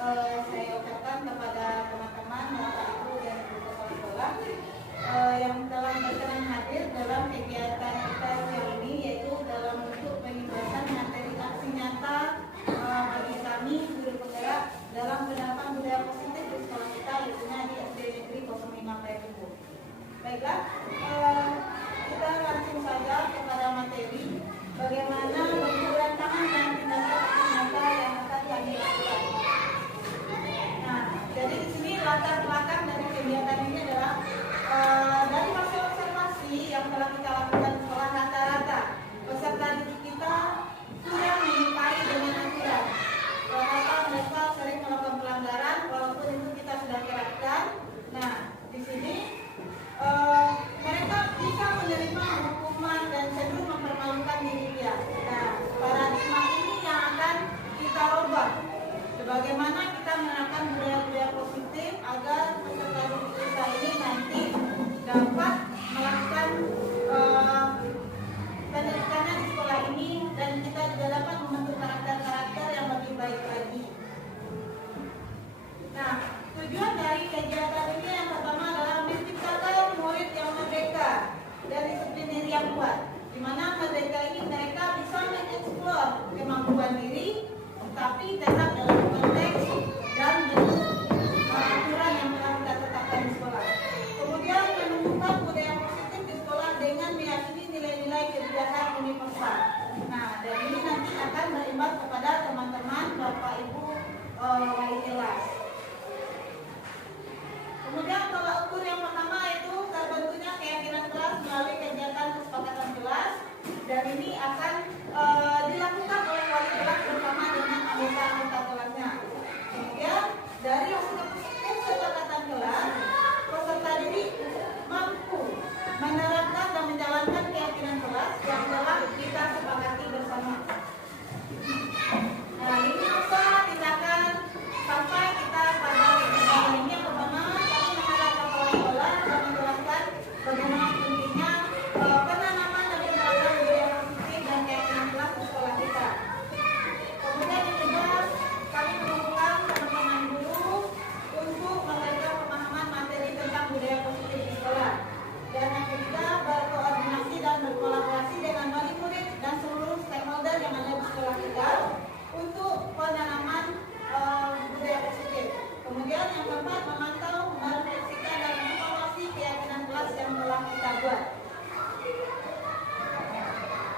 saya ucapkan kepada teman-teman, Bapak Ibu dan Guru Kepala Sekolah yang telah berkenan hadir dalam kegiatan kita siang ini, yaitu dalam bentuk pengimbasan materi aksi nyata bagi kami guru penggerak dalam penerapan budaya positif di sekolah kita, yaitu di SD Negeri 05 Payakumbuh. Baiklah, kita langsung saja kepada materi bagaimana bentuk rancangan dan tindakan aksi nyata yang akan kami lakukan. Nah, jadi di sini latar belakang dari kegiatan ini adalah dari hasil observasi yang telah kita lakukan di sekolah, rata-rata peserta didik kita kurang menyukai dengan aturan. Rata-rata mereka sering melakukan pelanggaran walaupun itu kita sudah terapkan. Nah, di sini mereka bisa menerima hukuman dan cenderung mempermalukan dirinya. Nah, paradigma ini yang akan kita ubah. Bagaimana kita menerapkan budaya-budaya positif agar peserta didik kita ini nanti dapat melakukan pendidikannya di sekolah ini, dan kita juga dapat membentuk karakter-karakter yang lebih baik lagi. Nah, tujuan dari kegiatan ini yang pertama adalah menciptakan murid yang merdeka dan disipliner yang kuat, di mana merdeka ini mereka bisa mengeksplor kemampuan diri, tapi tetap dalam konteks dan bentuk aturan yang telah kita tetapkan di sekolah. Kemudian menumbuhkan budaya positif di sekolah dengan meyakini nilai-nilai kebijakan universal. Nah, dan ini nanti akan berimbas kepada teman-teman Bapak Ibu wali kelas. Kemudian tolak ukur yang pertama itu terbentuknya keyakinan kelas melalui kegiatan kesepakatan kelas, dan ini akan dilakukan oleh wali kelas bersama dengan anggota kelasnya. Kemudian dari hasil kesepakatan kelas, peserta didik mampu menerapkan dan menjalankan keyakinan kelas yang telah kita sepakati bersama. Nah, ini usaha tindakan sampai kita pada kegiatan ini. Yang pertama, kami menghadap kepala sekolah dan menjelaskan bagaimana pentingnya penanaman dan penerapan budaya positif dan keyakinan kelas di sekolah kita. Kemudian yang kedua, kami mengumpulkan teman-teman guru untuk memberikan pemahaman materi tentang budaya positif di sekolah. Dan yang ketiga, berkoordinasi dan berkolaborasi dengan wali murid dan seluruh stakeholder yang ada di sekolah kita untuk penanaman budaya positif. Kemudian yang keempat, memantau, merefleksikan dan mengevaluasi keyakinan kelas yang telah kita buat.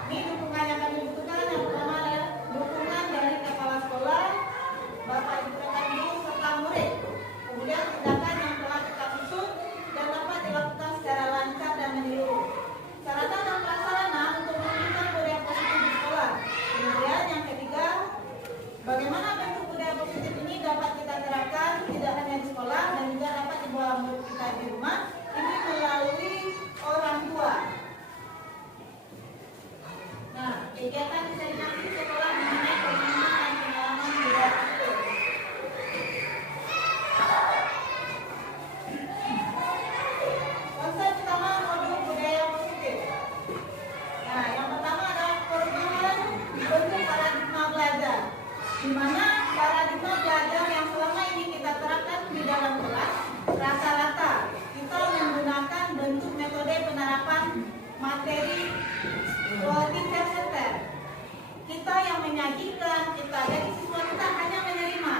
Ini dukungan yang kami butuhkan. Yang pertama adalah dukungan dari kepala sekolah, Bapak Ibu rekan guru serta murid. Kemudian tindakan yang telah kita susun dan dapat dilakukan secara lancar dan menyeluruh. Sarana dan prasarana untuk menunjukkan budaya positif di sekolah. Kemudian yang ketiga, bagaimana bentuk budaya positif ini dapat kita terapkan tidak hanya di sekolah dan juga dapat dibawa murid kita di rumah. Ini melalui orang tua. Nah, kegiatan diseminasi sekolah mengenai pemahaman dan pengalaman budaya positif. Konsep utama modul budaya positif. Nah, yang pertama adalah perubahan bentuk paradigma belajar, di mana paradigma belajar yang selama ini kita terapkan di dalam kelas, rata-rata kita menggunakan bentuk metode penerapan materi teacher center. Kita yang menyajikan, jadi siswa kita hanya menerima.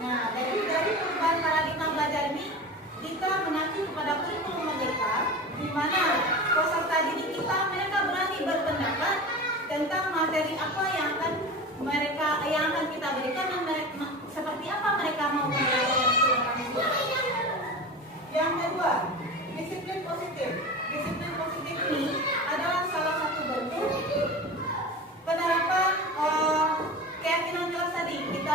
Nah, dari perubahan paradigma belajar ini, kita mengacu kepada kurikulum merdeka, di mana peserta didik kita mereka berani berpendapat tentang materi apa yang akan kita berikan dan seperti apa mereka mau belajar. Yang kedua, disiplin positif. Disiplin positif ini adalah salah satu bentuk penerapan keyakinan kelas tadi. Kita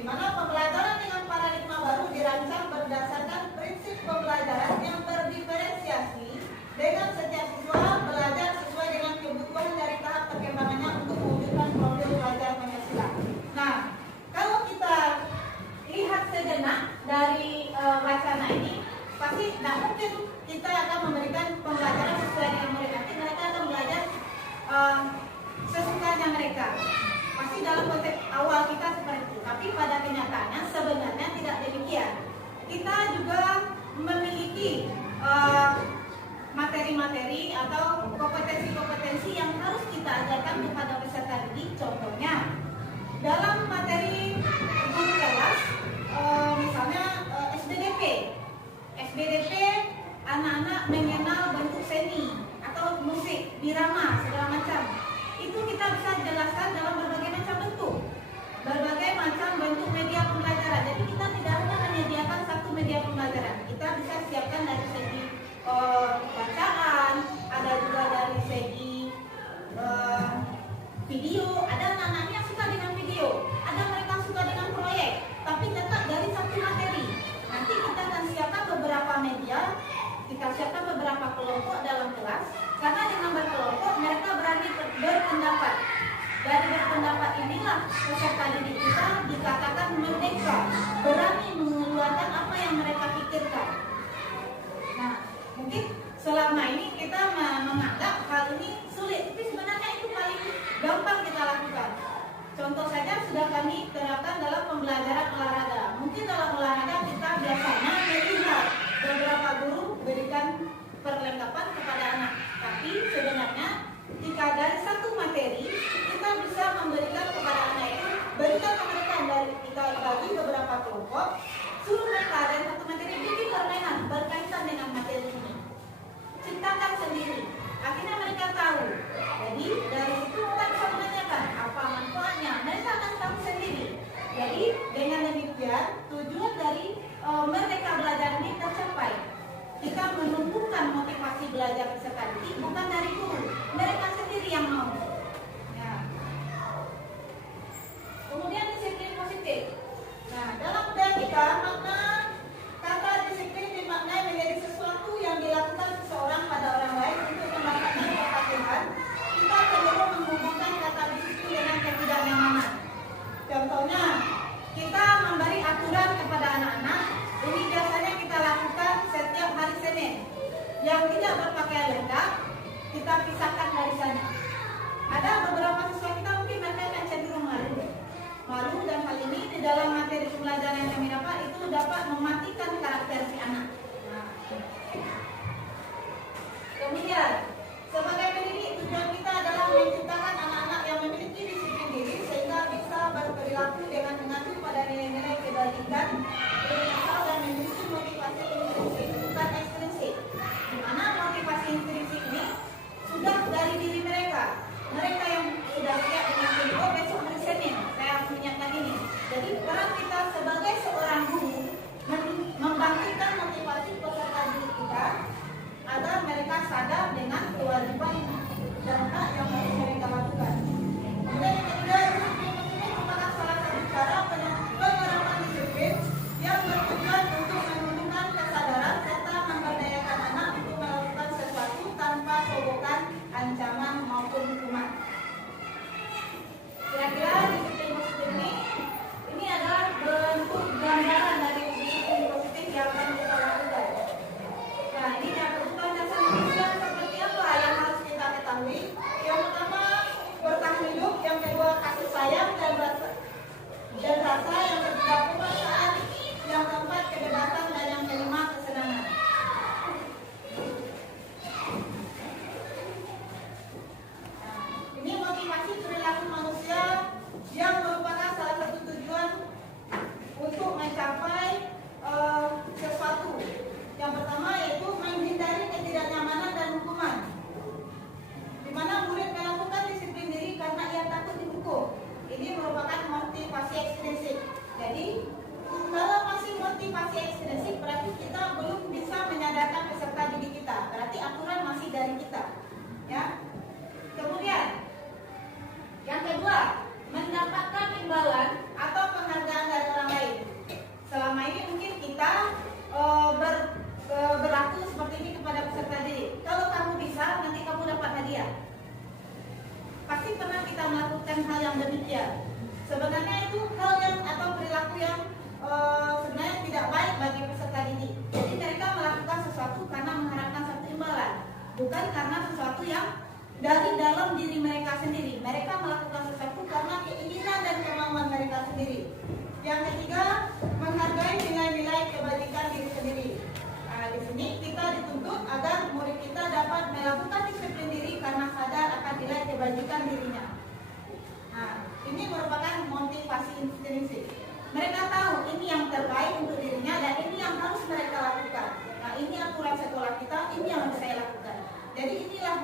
di mana pembelajaran dengan paradigma baru dirancang berdasarkan prinsip pembelajaran yang berdiferensiasi dengan setiap siswa belajar sesuai dengan kebutuhan dari tahap perkembangannya untuk mewujudkan profil belajar Pancasila. Nah, kalau kita lihat sejenak dari wacana ini, pasti tidak mungkin kita akan memberikan pembelajaran sesuai dengan mereka. Nanti mereka akan belajar sesukanya mereka. Pasti dalam konteks awal kita seperti itu. Tapi pada kenyataannya sebenarnya tidak demikian. Kita juga memiliki materi-materi atau kompetensi-kompetensi yang harus kita ajarkan kepada peserta didik. Contohnya dalam materi guru kelas, misalnya SBDP, anak-anak mengenal bentuk seni atau musik, birama, segala macam. Itu kita bisa jelaskan dalam berbagai macam bentuk, berbagai macam bentuk media pembelajaran. Jadi kita tidak hanya menyediakan satu media pembelajaran, kita bisa siapkan dari segi bacaan, ada juga dari segi video. Ada anak-anak yang suka dengan video, ada mereka suka dengan proyek, tapi tetap dari satu materi. Nanti kita akan siapkan beberapa media, kita siapkan beberapa kelompok dalam kelas, karena dengan berkelompok mereka berani berpendapat. Dari berpendapat inilah peserta didik kita dikatakan merdeka, berani mengeluarkan apa yang mereka pikirkan. Nah, mungkin selama ini kita menganggap hal ini sulit, tapi sebenarnya itu paling gampang kita lakukan. Contoh saja sudah kami terapkan dalam pembelajaran olahraga. Mungkin dalam olahraga kita biasanya melihat beberapa guru berikan perlengkapan kepada anak. Tapi sebenarnya jika dari satu materi kita bisa memberikan kepada anak itu, berikan ke mereka dari kita bagi beberapa kelompok, suruh mereka dari satu materi bikin permainan berkaitan dengan materi ini. Ciptakan sendiri. Akhirnya mereka tahu. Jadi dari situ kita bisa menanyakan apa manfaatnya. Mereka akan tahu sendiri. Jadi dengan demikian tujuan dari Merdeka Belajar ini tercapai. Kita menumbuhkan motivasi belajar peserta didik bukan dari guru, mereka sendiri yang mau. Ya. Kemudian disiplin positif. Nah, dalam budaya kita makna kata disiplin dimaknai menjadi sesuatu yang dilakukan seseorang pada orang lain untuk mendapatkan kepatuhan. Kita cenderung menghubungkan kata disiplin dengan ketidaknyamanan. Contohnya, kita memberi aturan kepada anak-anak. Ini biasanya kita lakukan setiap hari Senin. Yang tidak berpakaian lengkap, kita pisahkan dari sana. Ada beberapa siswa kita mungkin mereka akan cenderung malu, dan hal ini di dalam materi pembelajaran yang kami dapat itu dapat mematikan karakter si anak. Nah. Kemudian, sebagai pendidik tujuan kita adalah menciptakan anak-anak yang memiliki disiplin diri sehingga bisa berperilaku dengan mengacu pada nilai-nilai kebajikan, universal dan memiliki motivasi intrinsik bukan ekstrinsik. Di mana motivasi intrinsik ini sudah dari diri mereka. Mereka yang sudah siap dengan info besok hari Senin saya harus menyiapkan ini. Jadi peran kita sebagai seorang guru membangkitkan motivasi peserta didik kita agar mereka sadar dengan kewajiban dan hak yang harus mereka lakukan. Kemudian yang ketiga, disiplin positif merupakan salah satu cara penerapan disiplin yang bertujuan untuk menumbuhkan kesadaran serta memberdayakan anak untuk melakukan sesuatu tanpa sogokan, ancaman maupun hukuman. Kira-kira disiplin positif ini adalah bentuk gambaran dari disiplin positif yang akan kita lakukan. Nah, ini yang kebutuhan dasar manusia seperti apa yang harus kita ketahui? Yang pertama, bertahan hidup. Yang kedua, kasih sayang dan rasa. Yang ketiga, perasaan. Yang keempat, kebebasan. Dan yang kelima, kesenangan. Nah, ini motivasi perilaku manusia yang merupakan salah satu tujuan untuk mencapai sesuatu. Yang pertama yaitu menghindari ketidaknyamanan dan hukuman. Di mana murid melakukan disiplin diri karena ia takut dihukum. Ini merupakan motivasi ekstrinsik. Jadi sendiri. Yang ketiga, menghargai nilai-nilai kebajikan diri sendiri. Nah, di sini kita dituntut agar murid kita dapat melakukan disiplin diri karena sadar akan nilai kebajikan dirinya. Nah, ini merupakan motivasi intrinsik. Mereka tahu ini yang terbaik untuk dirinya dan ini yang harus mereka lakukan. Nah, ini aturan sekolah kita, ini yang harus saya lakukan. Jadi inilah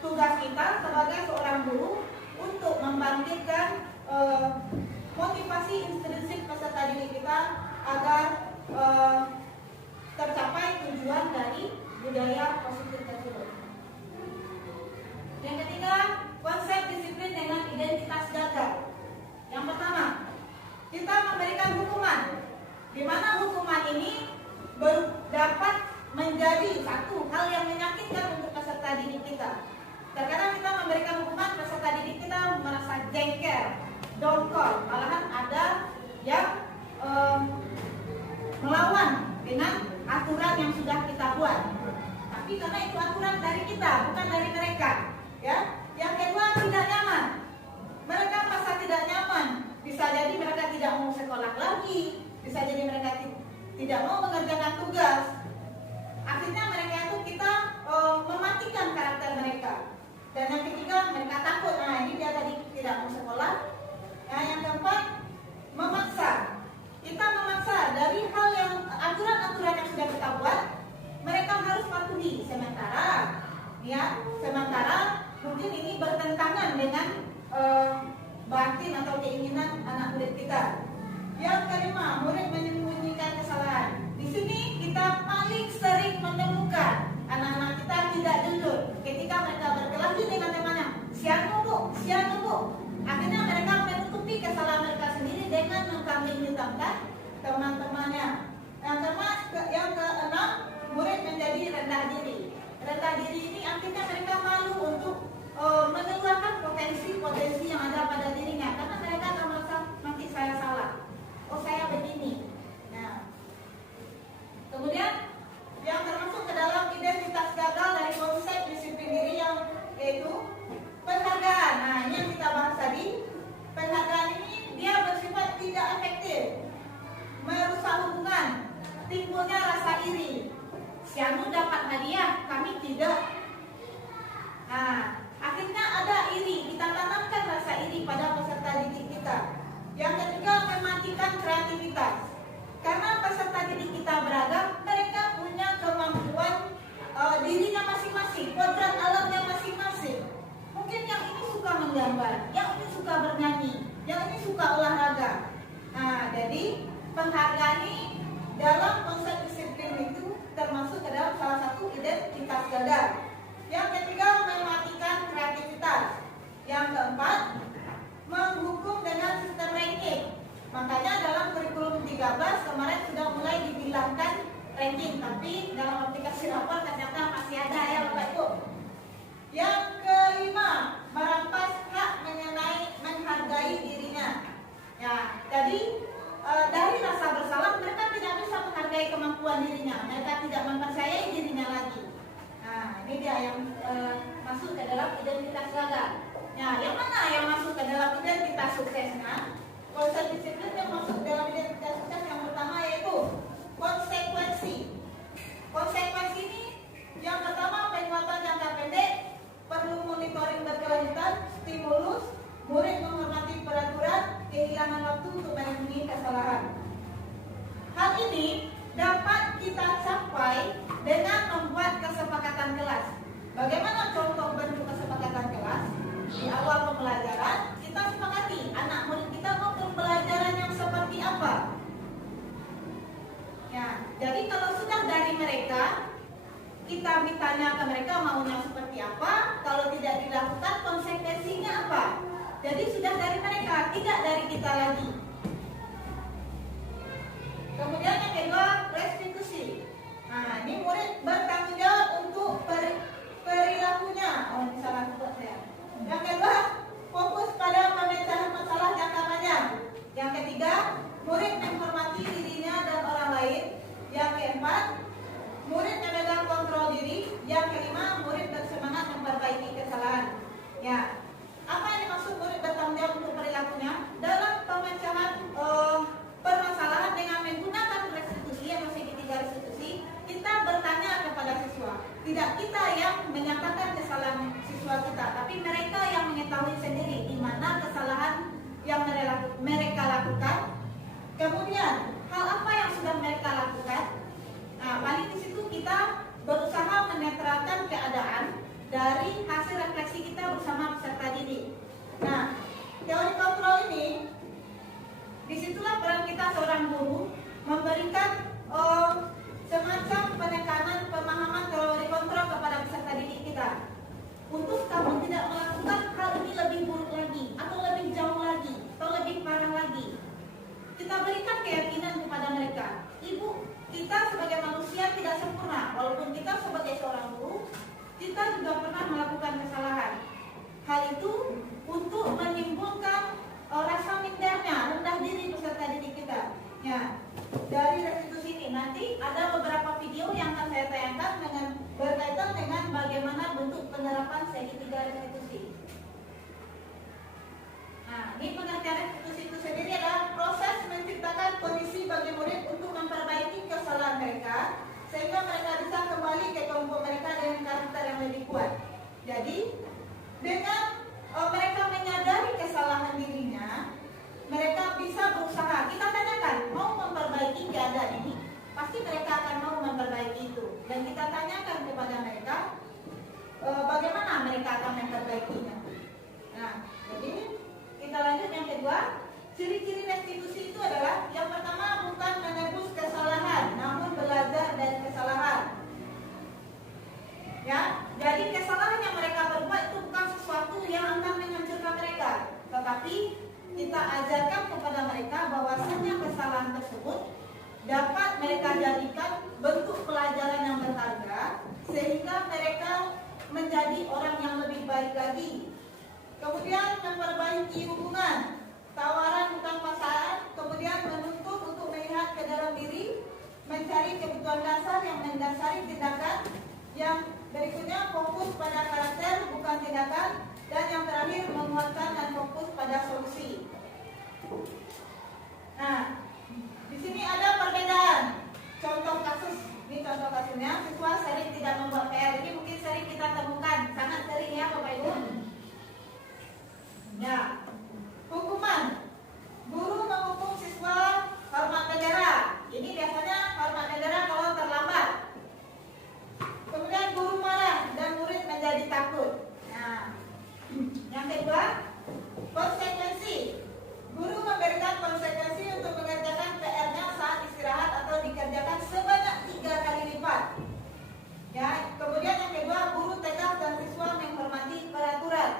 tugas kita sebagai seorang guru untuk membangkitkan motivasi intrinsik peserta didik kita agar tercapai tujuan dari budaya positif tersebut. Yang ketiga, konsep disiplin dengan identitas gagal. Yang pertama, kita memberikan hukuman, di mana hukuman ini dapat menjadi satu hal yang menyakitkan untuk peserta didik kita. Terkadang kita memberikan hukuman, peserta didik kita merasa jengkel, dongkol, malahan ada yang melawan dengan aturan yang sudah kita buat. Tapi karena itu aturan dari kita, bukan dari mereka. Ya. Yang kedua, tidak nyaman. Mereka merasa tidak nyaman. Bisa jadi mereka tidak mau sekolah lagi, bisa jadi mereka tidak mau mengerjakan tugas. Akhirnya mereka itu kita mematikan karakter mereka. Dan yang ketiga, mereka takut. Nah, ini dia tadi tidak mau sekolah. Nah, yang keempat, memaksa. Kita memaksa dari hal yang aturan-aturan yang sudah kita buat, mereka harus patuhi. Sementara mungkin ini bertentangan dengan batin atau keinginan anak murid kita. Yang kelima, murid menyembunyikan kesalahan. Di sini kita paling sering menemukan anak-anak kita tidak jujur ketika mereka berkelahi dengan temannya. Sianu bu. Akhirnya mereka menutupi kesalahan mereka sendiri dengan mengkambing hitamkan teman-temannya. Yang keenam, murid menjadi rendah diri. Rendah diri ini artinya mereka malu untuk mengeluarkan potensi-potensi yang ada pada dirinya, karena mereka akan merasa nanti saya salah. Oh, saya begini. Nah, kemudian yang termasuk ke dalam identitas gagal dari konsep disiplin diri yaitu penghargaan. Nah, ini yang kita bahas tadi. Penghargaan ini dia bersifat tidak efektif, merusak hubungan, timbulnya rasa iri. Sianu dapat hadiah, kami tidak. Nah, akhirnya ada iri, kita tanamkan rasa iri pada peserta didik kita. Yang ketiga, mematikan kreativitas. Karena peserta didik kita beragam, mereka punya kemampuan dirinya masing-masing, kodrat alamnya masing-masing. Mungkin yang ini suka menggambar, yang ini suka bernyanyi, yang ini suka olahraga. Nah, jadi penghargaan ini dalam konsep disiplin itu termasuk ke dalam salah satu identitas gagal. Yang ketiga, mematikan kreativitas. Yang keempat, menghukum dengan sistem ranking. Makanya dalam kurikulum 13 kemarin sudah mulai dibilangkan ranking, tapi dalam aplikasi rapor ternyata masih ada ya Bapak Ibu. Yang kelima, merampas hak menghargai dirinya. Ya, jadi dari rasa bersalah mereka tidak bisa menghargai kemampuan dirinya, mereka tidak mempercayai dirinya lagi. Nah, ini dia yang masuk ke dalam identitas gagal. Nah, yang mana yang masuk ke dalam identitas suksesnya? Konsep disiplin yang masuk dalam identitas sukses yang pertama yaitu konsekuensi. Konsekuensi ini yang pertama, penguatan jangka pendek, perlu monitoring berkelanjutan, stimulus, murid menghormati peraturan, kehilangan waktu untuk memenuhi kesalahan. Hal ini dapat kita capai dengan membuat kesepakatan kelas. Bagaimana contoh bentuk kesepakatan kelas? Di awal pembelajaran kita sepakati anak murid kita mau pembelajaran yang seperti apa. Ya, jadi kalau sudah dari mereka, kita bertanya ke mereka maunya seperti apa, kalau tidak dilakukan konsekuensinya apa. Jadi sudah dari mereka, tidak dari kita lagi. Kemudian yang kedua, restitusi. Nah, ini murid bertanggung jawab untuk perilakunya. Oh, ini salah buat saya. Yang kedua, fokus pada pemecahan masalah jangka panjang. Yang ketiga, murid menghormati dirinya dan orang lain. Yang keempat, murid memegang kontrol diri. Yang kelima, murid bersemangat memperbaiki kesalahan. Ya, apa yang dimaksud murid bertanggung jawab untuk perilakunya? Dalam pemecahan Kemudian hal apa yang sudah mereka lakukan? Nah, paling di situ kita berusaha menetralkan keadaan dari hasil refleksi kita bersama peserta didik. Nah, teori kontrol ini, disitulah peran kita seorang guru memberikan semacam penekanan pemahaman teori kontrol kepada peserta didik kita, untuk kamu tidak melakukan hal ini lebih buruk lagi, atau lebih jauh lagi, atau lebih parah lagi. Kita berikan keyakinan kepada mereka, ibu, kita sebagai manusia tidak sempurna. Walaupun kita sebagai seorang guru, kita juga pernah melakukan kesalahan. Hal itu untuk menimbulkan rasa mindernya, rendah diri peserta didik kita. Ya, dari restitusi ini nanti ada beberapa video yang akan saya tayangkan dengan berkaitan dengan bagaimana bentuk penerapan segitiga restitusi. Nah, ini pengertian restitusi itu sendiri adalah proses menciptakan kondisi bagi murid untuk memperbaiki kesalahan mereka sehingga mereka bisa kembali ke kelompok mereka dengan karakter yang lebih kuat. Jadi, dengan mereka menyadari kesalahan dirinya, mereka bisa berusaha. Kita tanyakan, mau memperbaiki keadaan ini? Pasti mereka akan mau memperbaiki itu. Dan kita tanyakan kepada mereka, bagaimana mereka akan memperbaikinya. Nah, jadi kita lanjut yang kedua. Ciri-ciri restitusi itu adalah, yang pertama, bukan menebus kesalahan, namun belajar dari kesalahan. Ya, jadi kesalahan yang mereka perbuat itu bukan sesuatu yang akan menghancurkan mereka, tetapi kita ajarkan kepada mereka bahwasanya kesalahan tersebut dapat mereka jadikan bentuk pelajaran yang berharga sehingga mereka menjadi orang yang lebih baik lagi. Kemudian memperbaiki hubungan, tawaran bukan pasangan, kemudian menuntut untuk melihat ke dalam diri, mencari kebutuhan dasar yang mendasari tindakan. Yang berikutnya fokus pada karakter bukan tindakan, dan yang terakhir menguatkan dan fokus pada solusi. Nah, di sini ada perbedaan. Contoh kasus, ini contoh kasusnya, siswa sering tidak membuat PR. Ini mungkin sering kita temukan, sangat sering ya Bapak Ibu. Ya, hukuman. Guru menghukum siswa hormat negara. Ini biasanya hormat negara kalau terlambat. Kemudian guru marah dan murid menjadi takut. Nah, yang kedua, konsekuensi. Guru memberikan konsekuensi untuk mengerjakan PR-nya saat istirahat atau dikerjakan sebanyak 3 kali lipat. Ya, kemudian yang kedua, guru tegas dan siswa menghormati peraturan.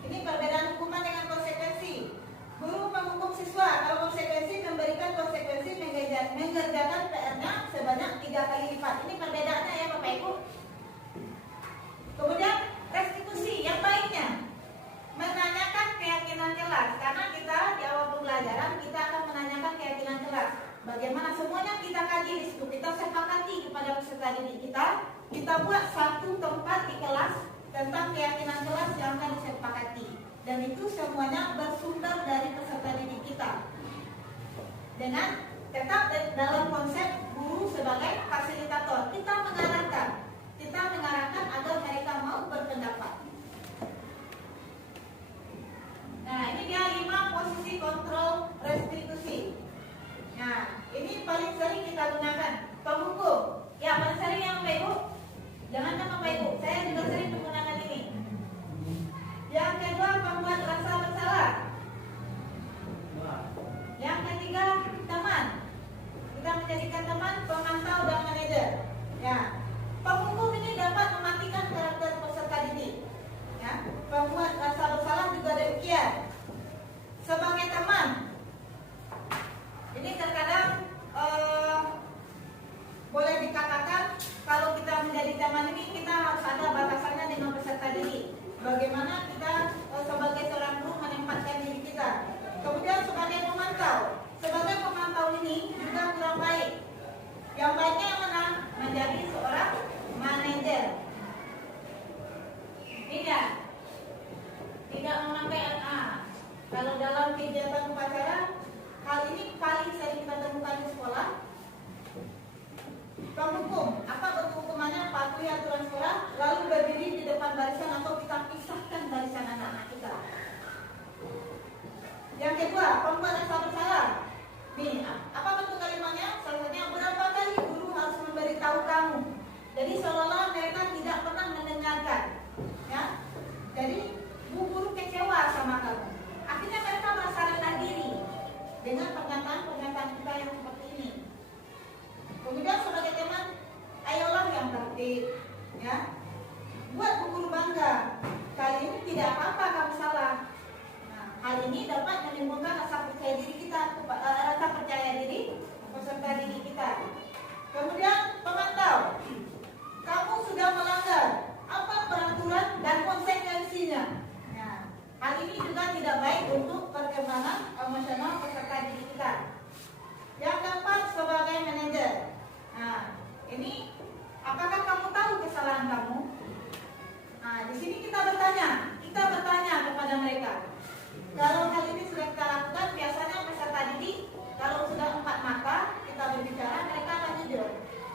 Ini perbedaan hukuman dengan konsekuensi. Guru menghukum siswa, kalau konsekuensi memberikan konsekuensi mengerjakan PR-nya sebanyak 3 kali lipat. Ini perbedaannya ya Bapak Ibu. Kemudian restitusi yang baiknya, menanyakan keyakinan kelas. Karena kita di awal pembelajaran kita akan menanyakan keyakinan kelas. Bagaimana semuanya kita kaji di situ, kita sepakati kepada peserta didik kita. Kita buat satu tempat di kelas tentang keyakinan kelas yang akan disepakati. Dan itu semuanya bersumber dari peserta didik kita. Dengan tetap dalam konsep guru sebagai fasilitator, kita mengarahkan agar mereka mau berpendapat. Nah, ini dia 5 posisi kontrol restitusi. Nah, ini paling sering kita gunakan. Penghukum, ya paling sering yang Bapak Ibu. Jangan Bapak Ibu, saya juga sering menggunakan ini. Yang kedua, pembuat rasa bersalah. Yang ketiga, teman. Kita menjadikan teman, pemantau dan manajer. Ya, penghukum ini dapat mematikan karakter peserta didik. Ya, pembuat rasa bersalah juga demikian. Sebagai teman, ini terkadang boleh dikatakan kalau kita menjadi teman ini kita harus ada batasannya dengan peserta didik. Bagaimana kita sebagai seorang guru menempatkan diri kita. Kemudian sebagai pemantau ini juga kurang baik. Yang baiknya yang mana? Menjadi seorang manajer. Tidak memakai NA. Kalau dalam kegiatan upacara, hal ini paling sering seolah-olah mereka tidak pernah mendengarkan, ya. Jadi bu guru kecewa sama kamu. Akhirnya mereka merasa rendah diri dengan pernyataan kita yang seperti ini. Kemudian sebagai teman, ayolah yang tertib, ya. Buat bu guru bangga. Kali ini tidak apa-apa kamu salah. Nah, hal ini dapat menimbulkan rasa percaya diri kita, rasa percaya diri peserta didik kita. Kemudian pemantau, kamu sudah melanggar apa peraturan dan konsekuensinya. Nah, hal ini juga tidak baik untuk perkembangan emosional peserta didik kita. Yang keempat, sebagai manajer. Nah, ini apakah kamu tahu kesalahan kamu? Nah, di sini kita bertanya kepada mereka. Kalau hal ini sudah kita lakukan, biasanya peserta didik kalau sudah 4 mata kita berbicara, mereka akan jujur.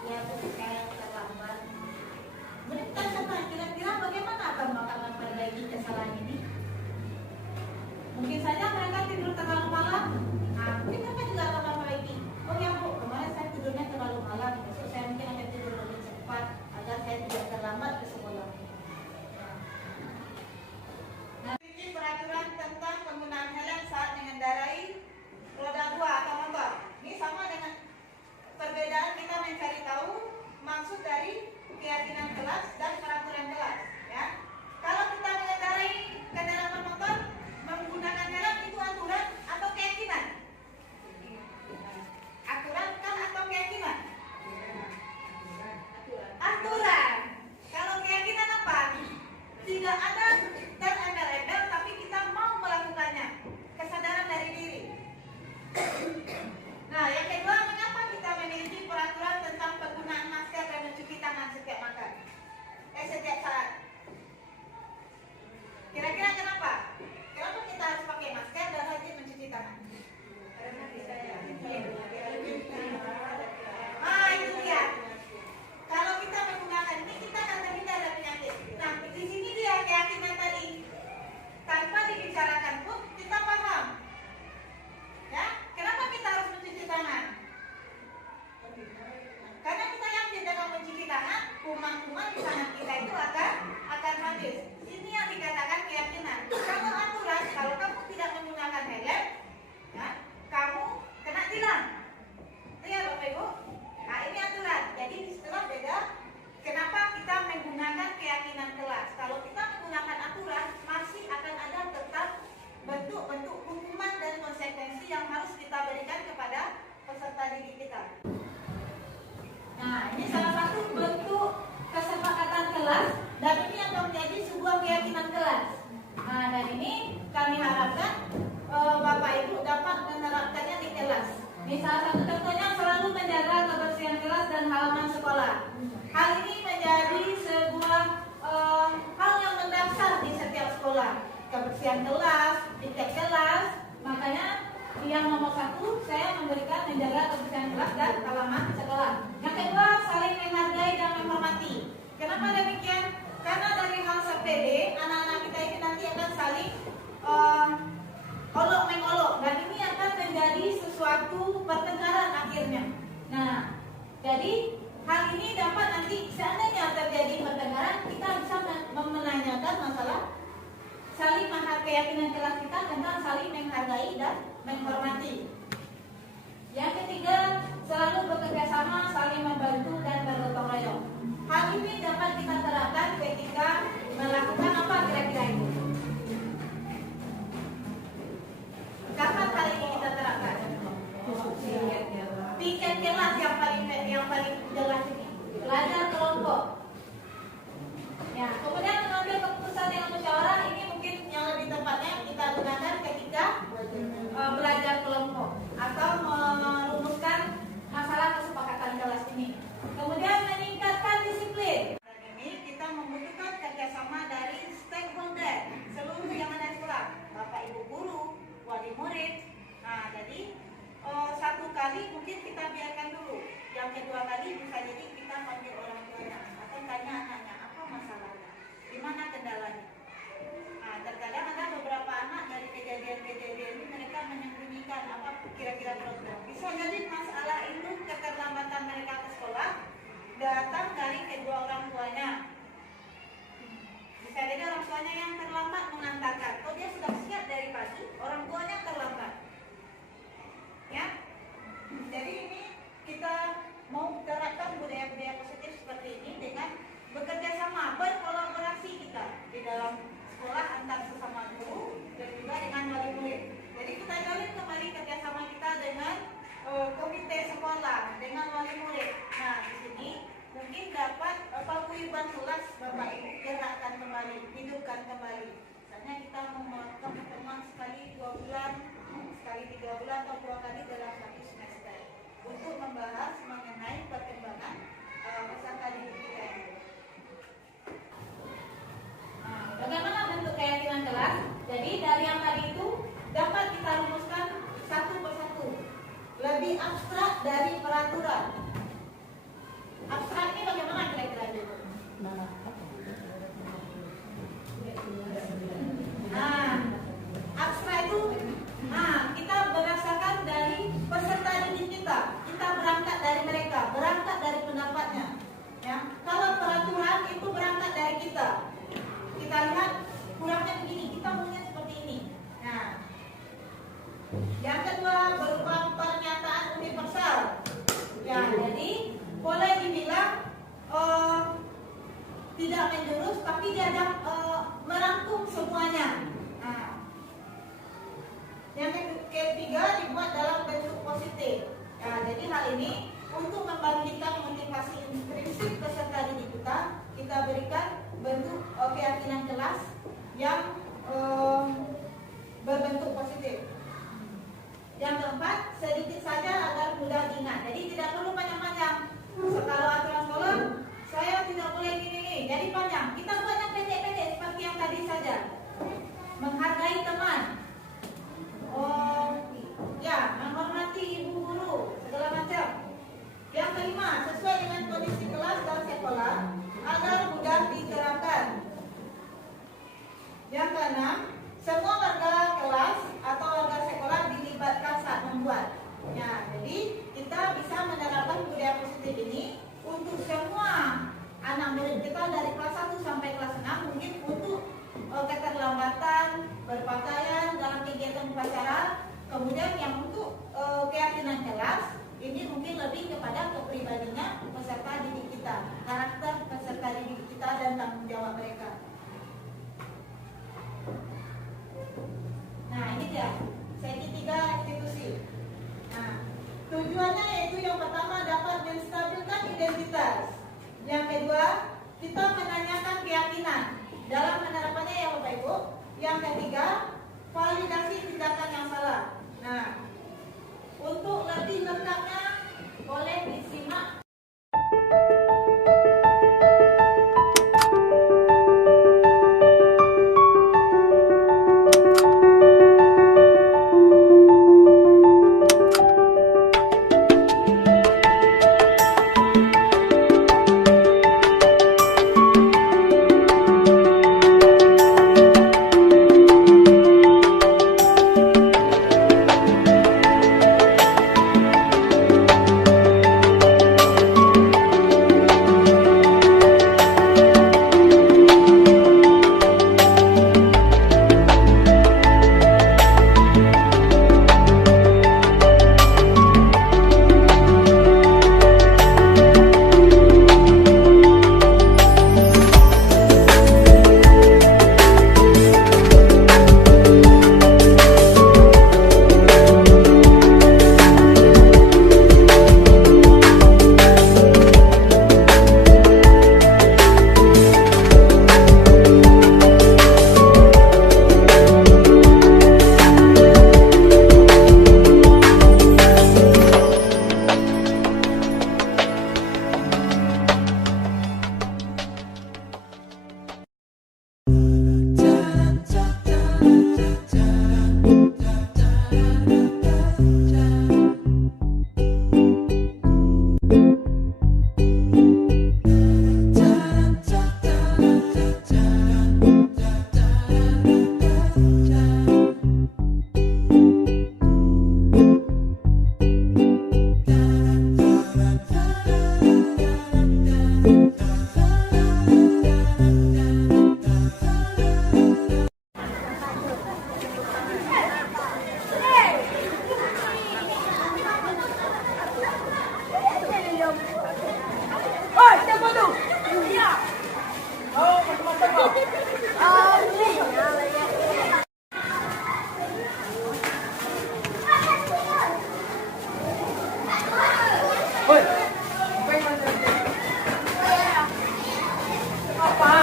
Ya, saya terlambat. Mereka coba kira-kira bagaimana kamu akan memperbaiki kesalahan ini? Mungkin saja mereka tidur terlalu malam. Nah, mungkin mereka juga akan memperbaiki. Oh ya bu, kemarin saya tidurnya terlalu malam. Besok saya mungkin akan tidur lebih cepat agar saya tidak terlambat ke sekolah. Nah, ini peraturan tentang penggunaan helm saat mengendarai roda 2 atau motor. Ini sama dengan perbedaan kita mencari tahu maksud dari keyakinan kelas dan peraturan kelas, ya. Kalau kita mengendarai kendaraan bermotor menggunakan helm itu aturan atau keyakinan? Aturan kan atau keyakinan? Aturan. Kalau keyakinan apa? Tidak ada dan embel-embel, tapi kita mau melakukannya. Kesadaran dari diri. Nah, yang kedua, mengapa kita memiliki peraturan tentang penggunaan masker dan mencuci tangan setiap makan? Setiap saat. Kira-kira kenapa? Kenapa kita harus pakai masker dan rajin mencuci tangan? Karena bisa ya. Itu dia. Kalau kita menggunakan ini, kita akan terhindar dari penyakit. Nah, di sini dia keyakinan tadi. Tanpa dibicarakan pun kita paham. Ya, kenapa kita harus mencuci tangan? Karena kita yakin dengan mencuci tangan, kuman-kuman di tangan kita itu akan habis. Ini yang dikatakan keyakinan. Kalau aturan, kalau kamu tidak menggunakan helm, ya, kamu kena tilang. Iya Bapak Ibu. Nah, ini aturan. Jadi istilah beda. Kenapa kita menggunakan keyakinan kelas? Kalau kita menggunakan aturan, masih akan ada tetap bentuk-bentuk hukuman dan konsekuensi yang harus kita berikan kepada peserta didik kita. Nah, ini salah satu bentuk kesepakatan kelas dan ini yang menjadi sebuah keyakinan kelas. Nah, dan ini kami harapkan Bapak Ibu dapat menerapkannya di kelas. Ini salah satu contohnya, selalu menjaga kebersihan kelas dan halaman sekolah. Hal ini menjadi sebuah hal yang mendasar di setiap sekolah. Kebersihan kelas, tiket kelas. Makanya yang nomor 1 saya memberikan menjaga kebersihan kelas dan halaman sekolah. Yang kedua, saling menghargai dan menghormati. Kenapa demikian? Karena dari hal sepele, anak-anak kita ini nanti akan saling olok-mengolok, dan ini akan menjadi sesuatu pertengkaran akhirnya. Nah, jadi hal ini dapat nanti seandainya terjadi pertengkaran, kita bisa menanyakan masalah saling menghargai, keyakinan kelas kita tentang saling menghargai dan menghormati. Yang ketiga, selalu bekerja sama, saling membantu dan bergotong royong. Hal ini dapat kita terapkan ketika melakukan apa kira-kira itu? Kapan hal ini kita terapkan? Tiket kelas yang paling jelas ini. Belajar kelompok. Ya, kemudian mengambil keputusan dengan musyawarah, ini mungkin yang lebih tepatnya kita gunakan ketika belajar kelompok atau merumuskan masalah kesepakatan kelas ini. Kemudian meningkatkan disiplin. Dan ini kita membutuhkan kerjasama dari stakeholder seluruh yang ada di sekolah, Bapak Ibu guru, wali murid. Nah, jadi satu kali mungkin kita biarkan dulu. Yang kedua kali bisa jadi kita panggil orang tuanya atau tanya anaknya apa masalahnya, di mana kendalanya. Nah, terkadang ada beberapa anak dari kejadian-kejadian ini mereka menyembunyikan apa kira-kira program. Bisa jadi masalah itu keterlambatan mereka ke sekolah datang dari kedua orang menanamkan budaya-budaya positif seperti ini dengan bekerja sama, berkolaborasi kita di dalam sekolah antar sesama guru dan juga dengan wali murid. Jadi kita jalin kembali kerjasama kita dengan komite sekolah, dengan wali murid. Nah, di sini mungkin dapat paguyuban tulas Bapak Ibu gerakkan kembali, hidupkan kembali. Misalnya kita memotong pertemuan sekali 2 bulan, sekali 3 bulan atau 2 kali dalam 1 semester untuk membahas mengenai perkembangan peserta didik kita itu. Nah, bagaimana bentuk keyakinan kelas? Jadi dari yang tadi itu dapat kita rumuskan satu persatu. Lebih abstrak dari peraturan. Abstrak ini bagaimana kira-kira itu? Nah, abstrak itu, kita berdasarkan dari peserta didik kita. Kita berangkat dari mereka, berangkat dari pendapatnya. Ya, kalau peraturan itu berangkat dari kita. Kita lihat kurangnya begini, kita maunya seperti ini. Nah, yang kedua berupa pernyataan universal. Ya, jadi boleh dibilang tidak menjurus, tapi dia merangkum semuanya. Nah, yang ketiga dibuat dalam bentuk positif. Ya, jadi hal ini untuk membangkitkan motivasi intrinsik peserta didik kita berikan bentuk keyakinan kelas yang berbentuk positif. Yang keempat, sedikit saja agar mudah diingat. Jadi tidak perlu panjang-panjang. Kalau aturan sekolah, saya tidak boleh gini-gini, jadi panjang. Kita buat yang pendek-pendek seperti yang tadi saja. Menghargai teman. Menghormati ibu guru, segala macam. Yang kelima, sesuai dengan kondisi kelas dan sekolah agar mudah diterapkan. Yang keenam, semua warga kelas atau warga sekolah dilibatkan saat membuat. Ya, jadi kita bisa menerapkan budaya positif ini untuk semua anak murid kita dari kelas 1 sampai kelas 6, mungkin untuk keterlambatan berpakaian dalam kegiatan upacara. Kemudian yang untuk keyakinan kelas ini mungkin lebih kepada kepribadiannya peserta didik kita, karakter peserta didik kita dan tanggung jawab mereka. Nah, ini dia segitiga restitusi. Nah, tujuannya yaitu yang pertama dapat menstabilkan identitas. Yang kedua, kita menanyakan keyakinan dalam penerapannya ya Bapak Ibu. Yang ketiga, validasi tindakan yang salah. Nah, untuk lebih lengkapnya boleh disimak Woi, apa yang mana tadi? Apa?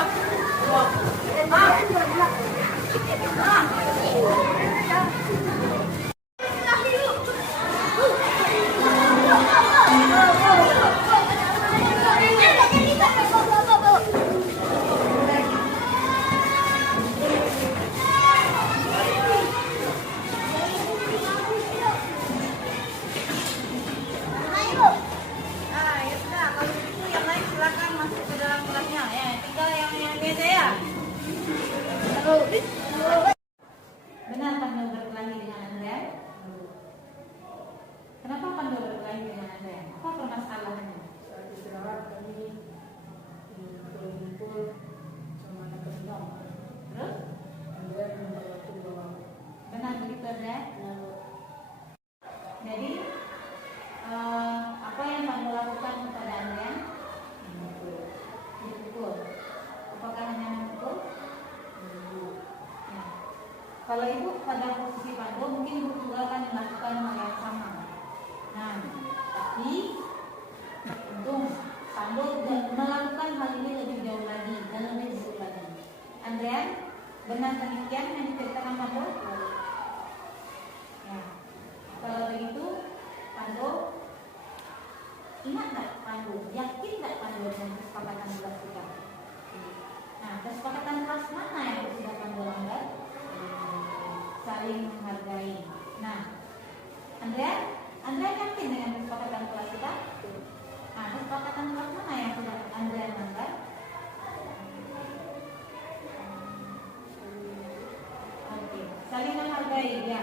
Ah, ya sudah. Kalau begitu yang lain silakan masuk ke dalam kelasnya. Ya, tinggal yang ini aja ya. Benar Pandu berkelahi dengan Andrean? Kenapa Pandu berkelahi dengan Andrean? Apa permasalahannya? Saat istirahat kami berkumpul sama anak kendang. Terus? Andrea membawa aku bawa. Benar begitu Andrean? Jadi apa yang Pandu lakukan kepada Andrean? Dipukul. Apakah hanya memukul? Ya. Kalau ibu pada posisi Pandu, mungkin ibu juga akan melakukan hal yang sama. Nah, tapi untung Pandu melakukan hal ini lebih jauh lagi dan lebih jauh lagi. Andrean, benar demikian yang diceritakan Pandu? Ya. Kalau begitu, Pandu ingat nggak Pandu? Yakin nggak Pandu dengan kesepakatan kelas kita? Nah, kesepakatan kelas mana yang sudah Pandu langgar? Saling menghargai. Nah, Andrea yakin dengan kesepakatan kelas kita? Nah, kesepakatan kelas mana yang sudah Andrea langgar? Oke, saling menghargai ya.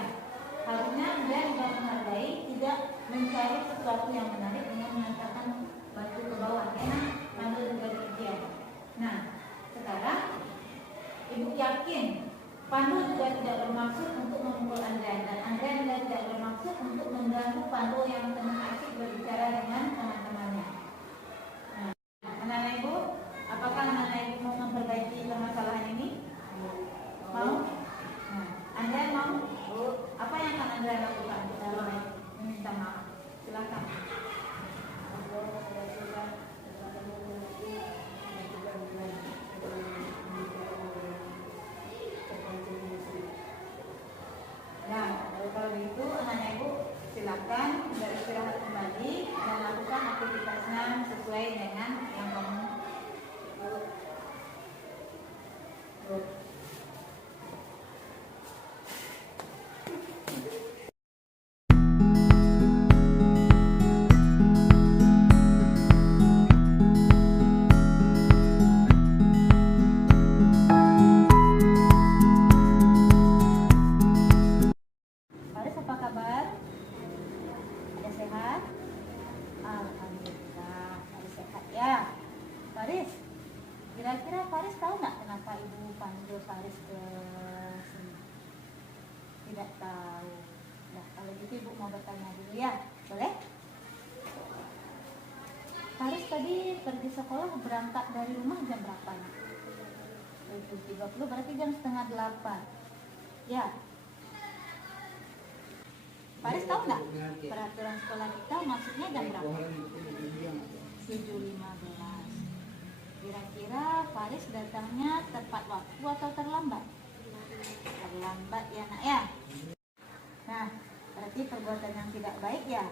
Harusnya Andrea juga menghargai, tidak mencari sesuatu yang menarik dengan mengatakan batu ke bawah. Enak, Pandu juga demikian. Nah, sekarang ibu yakin Pandu juga tidak bermaksud untuk memukul Andrea dan Andrea juga tidak bermaksud untuk mengganggu Pandu yang tengah asik berbicara dengan teman-temannya. Nah, anak-anak ibu, apakah anak-anak ibu mau memperbaiki permasalahan ini? Mau? Nah, Andrea mau? Apa yang akan Andrea lakukan dalam meminta maaf? Silakan. Nah, kalau begitu anak-anak ibu silakan beristirahat kembali dan lakukan aktivitasnya sesuai dengan yang kamu. Faris, apa kabar? Ada sehat? Alhamdulillah, Faris sehat ya. Faris, kira-kira Faris tahu nggak kenapa ibu panggil Faris ke sini? Tidak tahu. Nah, kalau gitu ibu mau bertanya dulu ya, boleh? Faris tadi pergi sekolah berangkat dari rumah jam berapa? 7.30, berarti jam setengah 8. Ya. Faris tahu nggak peraturan sekolah kita maksudnya jam berapa? 7.15. Kira-kira Faris datangnya tepat waktu atau terlambat? Terlambat ya nak ya. Nah, berarti perbuatan yang tidak baik ya.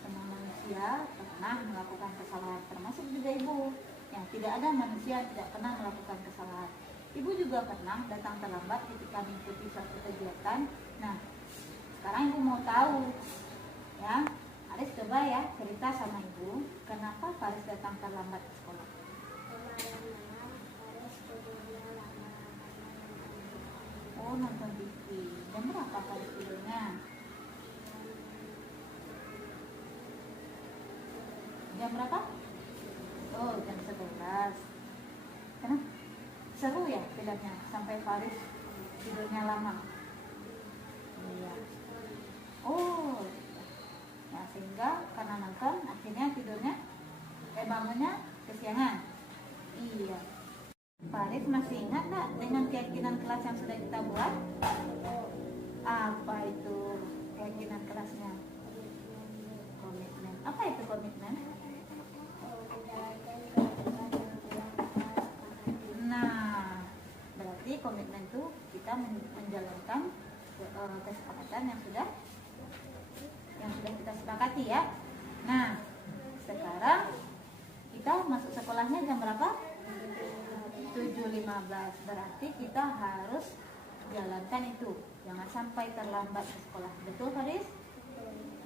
Semua manusia pernah melakukan kesalahan, termasuk juga ibu. Ya, tidak ada manusia yang tidak pernah melakukan kesalahan. Ibu juga pernah datang terlambat ketika mengikuti suatu kegiatan. Nah, sekarang ibu mau tahu, ya, Faris coba ya cerita sama ibu, kenapa Faris datang terlambat ke sekolah? Oh, nonton TV. Jam berapa Faris tidurnya? Jam berapa? Oh, jam 11. Kenapa? Seru ya filmnya sampai Faris tidurnya lama. Iya. Oh, ya sehingga karena nonton akhirnya tidurnya bangunnya kesiangan. Iya. Faris masih ingat nggak dengan keyakinan kelas yang sudah kita buat? Apa itu keyakinan kelasnya? Komitmen. Apa itu kita menjalankan kesepakatan yang sudah kita sepakati ya. Nah, sekarang kita masuk sekolahnya jam berapa? 7.15. Berarti kita harus jalankan itu. Jangan sampai terlambat ke sekolah. Betul, Faris?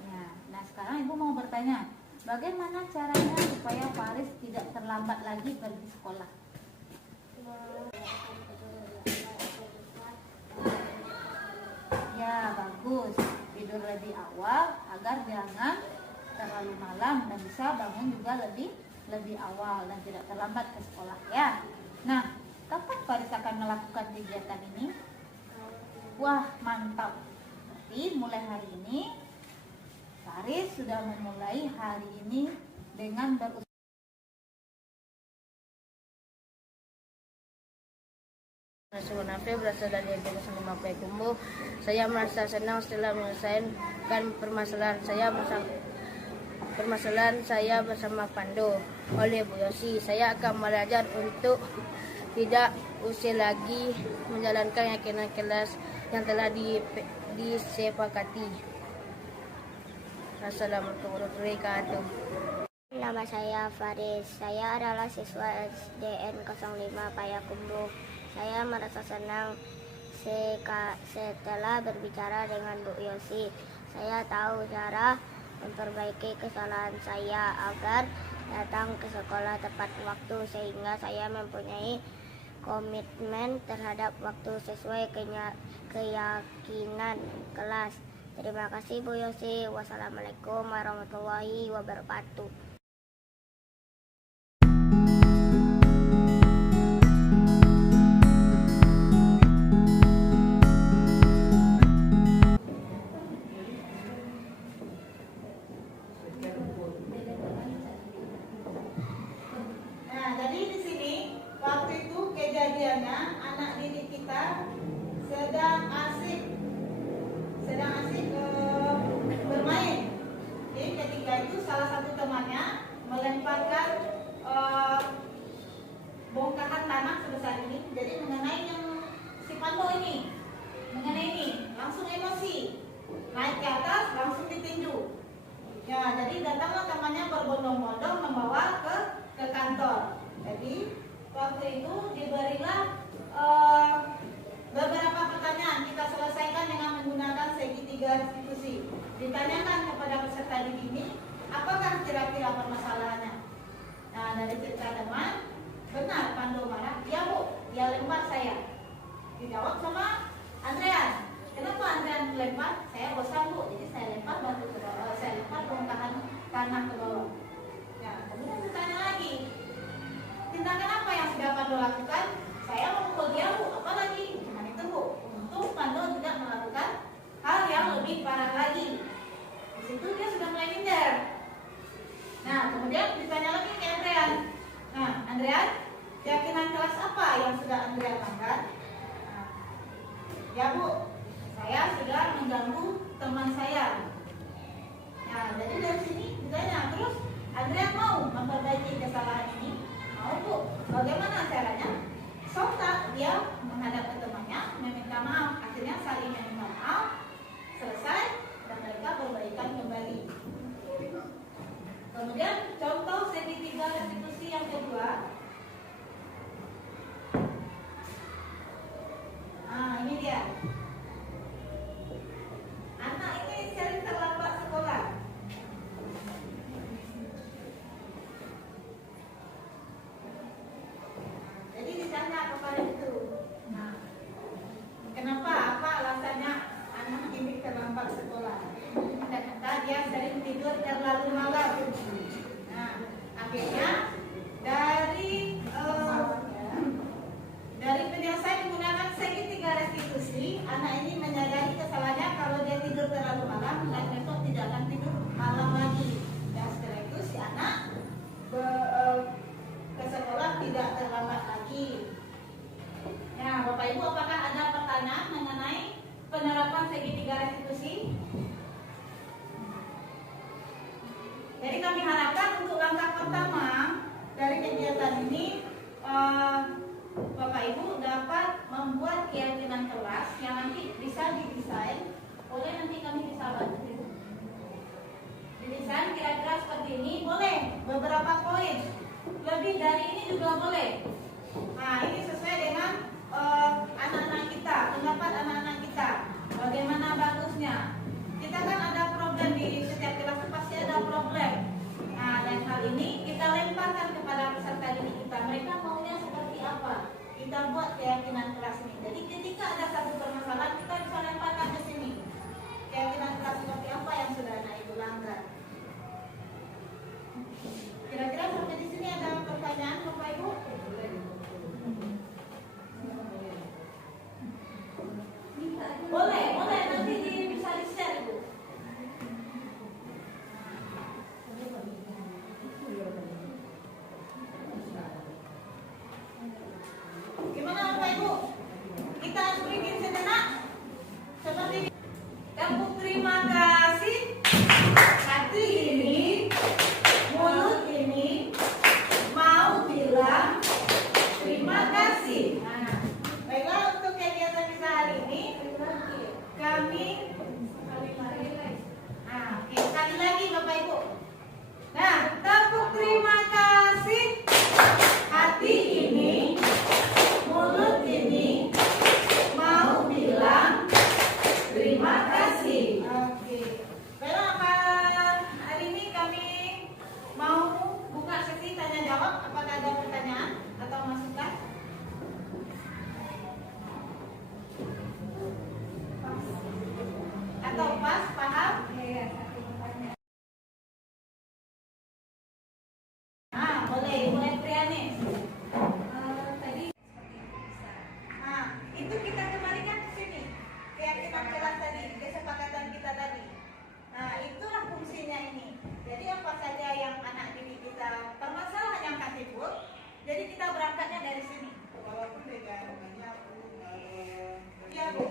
Ya. Nah, sekarang Ibu mau bertanya, bagaimana caranya supaya Faris tidak terlambat lagi pergi sekolah? Ya, bagus. Tidur lebih awal agar jangan terlalu malam dan bisa bangun juga lebih awal dan tidak terlambat ke sekolah ya. Nah, kapan Faris akan melakukan kegiatan ini? Wah, mantap. Berarti mulai hari ini Faris sudah memulai hari ini dengan berusaha. Nafi berasal dari SMP 5 Payakumbuh. Saya merasa senang setelah menyelesaikan permasalahan saya bersama Pandu oleh Bu Yosi. Saya akan belajar untuk tidak usah lagi menjalankan keyakinan kelas yang telah disepakati. Assalamualaikum warahmatullahi wabarakatuh. Nama saya Faris. Saya adalah siswa SDN 05 Payakumbuh. Saya merasa senang setelah berbicara dengan Bu Yosi. Saya tahu cara memperbaiki kesalahan saya agar datang ke sekolah tepat waktu, sehingga saya mempunyai komitmen terhadap waktu sesuai keyakinan kelas. Terima kasih Bu Yosi. Wassalamualaikum warahmatullahi wabarakatuh. Nah, jadi di sini waktu itu kejadiannya anak didik kita sedang asik bermain. Jadi ketika itu salah satu temannya melemparkan bongkahan tanah sebesar ini. Jadi mengenai yang si Pando ini, langsung emosi, naik ke atas langsung ditinju. Ya, jadi datanglah temannya berbondong-bondong membawa ke kantor. Jadi waktu itu diberilah beberapa pertanyaan, kita selesaikan dengan menggunakan segitiga restitusi. Ditanyakan kepada peserta didik ini, apakah kira-kira permasalahannya? Nah, dari cerita teman, benar Pandu marah, ya Bu, dia lempar saya. Dijawab sama Andrean, kenapa Andrean lempar? Saya bosan Bu, jadi saya lempar batu ke bawah, saya lempar bongkahan tanah ke bawah. Ya, kemudian ditanya lagi, tindakan apa yang sudah Pandu lakukan? Saya memukul dia Bu, apa lagi? Cuman itu Bu, untuk Pandu tidak melakukan hal yang lebih parah lagi. Di situ dia sudah mulai minder. Nah, kemudian ditanya lagi ke Andrean. Nah, Andrean, keyakinan kelas apa yang sudah Andrean langgar? Nah, ya Bu, saya sudah mengganggu teman saya. Nah, jadi dari sini ditanya, terus Andrean mau memperbaiki kesalahan ini? Mau Bu, bagaimana caranya? Sontak dia menghadap ke temannya, meminta maaf. Akhirnya saling meminta maaf, selesai, dan mereka berbaikan kembali. Kemudian contoh segitiga restitusi yang kedua. Nah, ini dia. Anak ini sering terlambat sekolah. Jadi ditanya kepada itu. Nah, kenapa? Apa alasannya anak ini terlambat sekolah? Kata dia sering tidur terlalu malam. Nah, akhirnya dari penyelesaian menggunakan segitiga restitusi, anak ini menyadari kesalahannya kalau dia tidur terlalu malam dan besok tidak akan tidur malam lagi. Dan setelah itu si anak ke sekolah tidak terlambat lagi. Nah, Bapak Ibu, apakah ada pertanyaan mengenai penerapan segitiga restitusi? Jadi kami harapkan untuk langkah pertama dari kegiatan ini Bapak Ibu dapat membuat keyakinan kelas didesain, boleh nanti kami bisa bantu. Didesain kira-kira seperti ini, boleh beberapa poin. Lebih dari ini juga boleh. Nah, ini sesuai dengan anak-anak kita, pendapat anak-anak kita. Bagaimana bagusnya? Kita kan ada problem di setiap kelas, pasti ada problem. Nah, dan hal ini kita lemparkan kepada peserta didik kita. Mereka maunya seperti apa? Kita buat keyakinan kelas ini. Jadi ketika ada satu permasalahan, kita bisa lemparkan ke sini. Keyakinan kelas seperti apa yang sudah anak ibu langgar. Kira-kira sampai di sini ada pertanyaan Bapak Ibu? Boleh, boleh nanti bisa di-share Ibu. Gimana Bapak Ibu? Kita harus bikin sejenak seperti ini. Tepuk terima kasih. Hati ini, mulut ini mau bilang terima kasih. Nah, baiklah untuk kegiatan kita hari ini kami oke, sekali lagi Bapak Ibu. Nah, tepuk terima kasih. Hati ini, mulut ini mau bilang terima kasih. Oke. Baiklah, hari ini kami mau buka sesi tanya jawab. Apakah ada pertanyaan atau masukan? Atau pas, paham? Boleh, mulai Priani. Tadi itu kita kembalikan ke sini. Keyakinan kelas tadi, kesepakatan kita tadi. Nah, itulah fungsinya ini. Jadi apa saja yang anak didik kita permasalahan yang kasih timbul, jadi kita berangkatnya dari sini. Walaupun dengan ya Bu,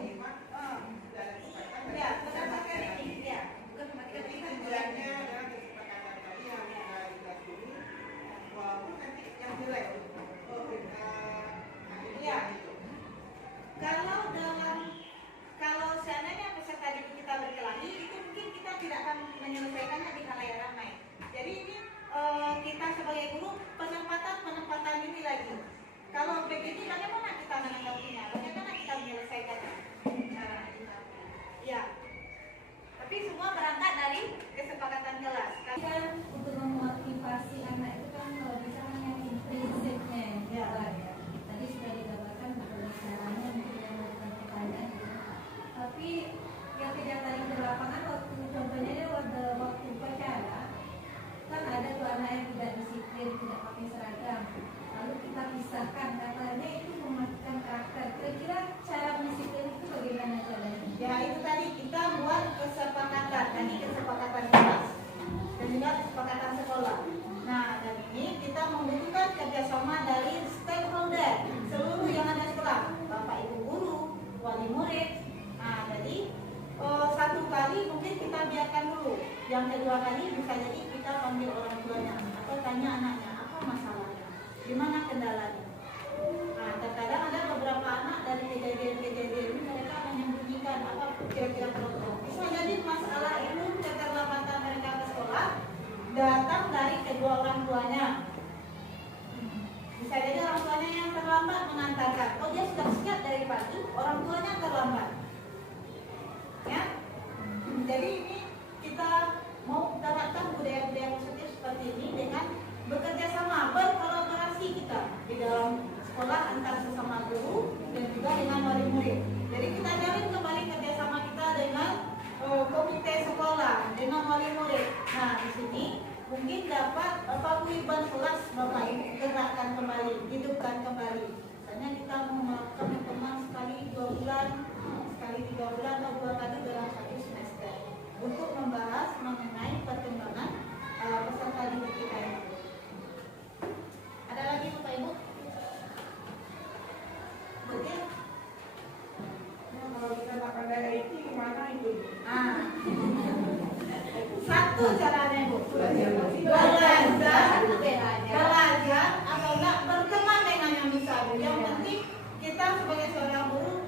ya berdasarkan ini, ya bukan ketika bulannya adalah kesepakatan tadi yang kita dulu, walaupun nanti yang jelek, ya. Kalau seandainya peserta didik kita berkelahi, itu mungkin kita tidak akan menyelesaikannya di khalayak ramai. Jadi ini kita sebagai guru penempatan ini lagi. Kalau begini bagaimana kita menanggapinya? Bagaimana kita menyelesaikannya? Ya. Tapi semua berangkat dari kesepakatan kelas. Kan untuk memotivasi anak itu kan kalau bisa hanya prinsipnya ya. Tadi sudah digambarkan bagaimana caranya untuk melakukan pertanyaan. Tapi yang tidak tarik di lapangan waktu contohnya dia waktu upacara kan ada tuh anak yang tidak disiplin, tidak pakai seragam. Lalu kita pisahkan, katanya itu mematikan karakter. Kira-kira cara mendisiplin itu bagaimana caranya? Ya itu tadi kita buat kesepakatan, tadi kesepakatan kelas dan juga kesepakatan sekolah. Nah, dan ini kita membutuhkan kerjasama dari stakeholder seluruh yang ada sekolah, bapak ibu guru, wali murid. Nah, jadi satu kali mungkin kita biarkan dulu, yang kedua kali bisa jadi kita panggil orang tuanya atau tanya anaknya apa masalahnya, gimana kendalanya. Nah, terkadang ada beberapa anak dari kejadian-kejadian ini mereka menyembunyikan apa kira-kira problem. Bisa jadi masalah itu keterlambatan mereka ke sekolah datang dari kedua orang tuanya. Bisa jadi orang tuanya yang terlambat mengantarkan. Oh, dia sudah siap dari pagi, orang tuanya terlambat. Ya, jadi ini kita mau terapkan budaya-budaya positif seperti ini dengan bekerja sama, berkolaborasi kita di dalam sekolah antara sesama guru dan juga dengan wali murid. Jadi kita jalin kembali kerjasama kita dengan komite sekolah, dengan wali murid. Nah, di sini mungkin dapat paguyuban kelas Bapak Ibu gerakkan kembali, hidupkan kembali. Misalnya kita mau melakukan teman sekali 2 bulan, sekali 3 bulan atau 2 kali dalam 1 semester untuk membahas mengenai perkembangan peserta didik kita ini. Ada lagi Bapak Ibu? Betul? Kalau kita makan darah itu gimana itu? Satu caranya Bu, belajar atau enggak berteman dengan yang bisa. Yang penting kita sebagai seorang guru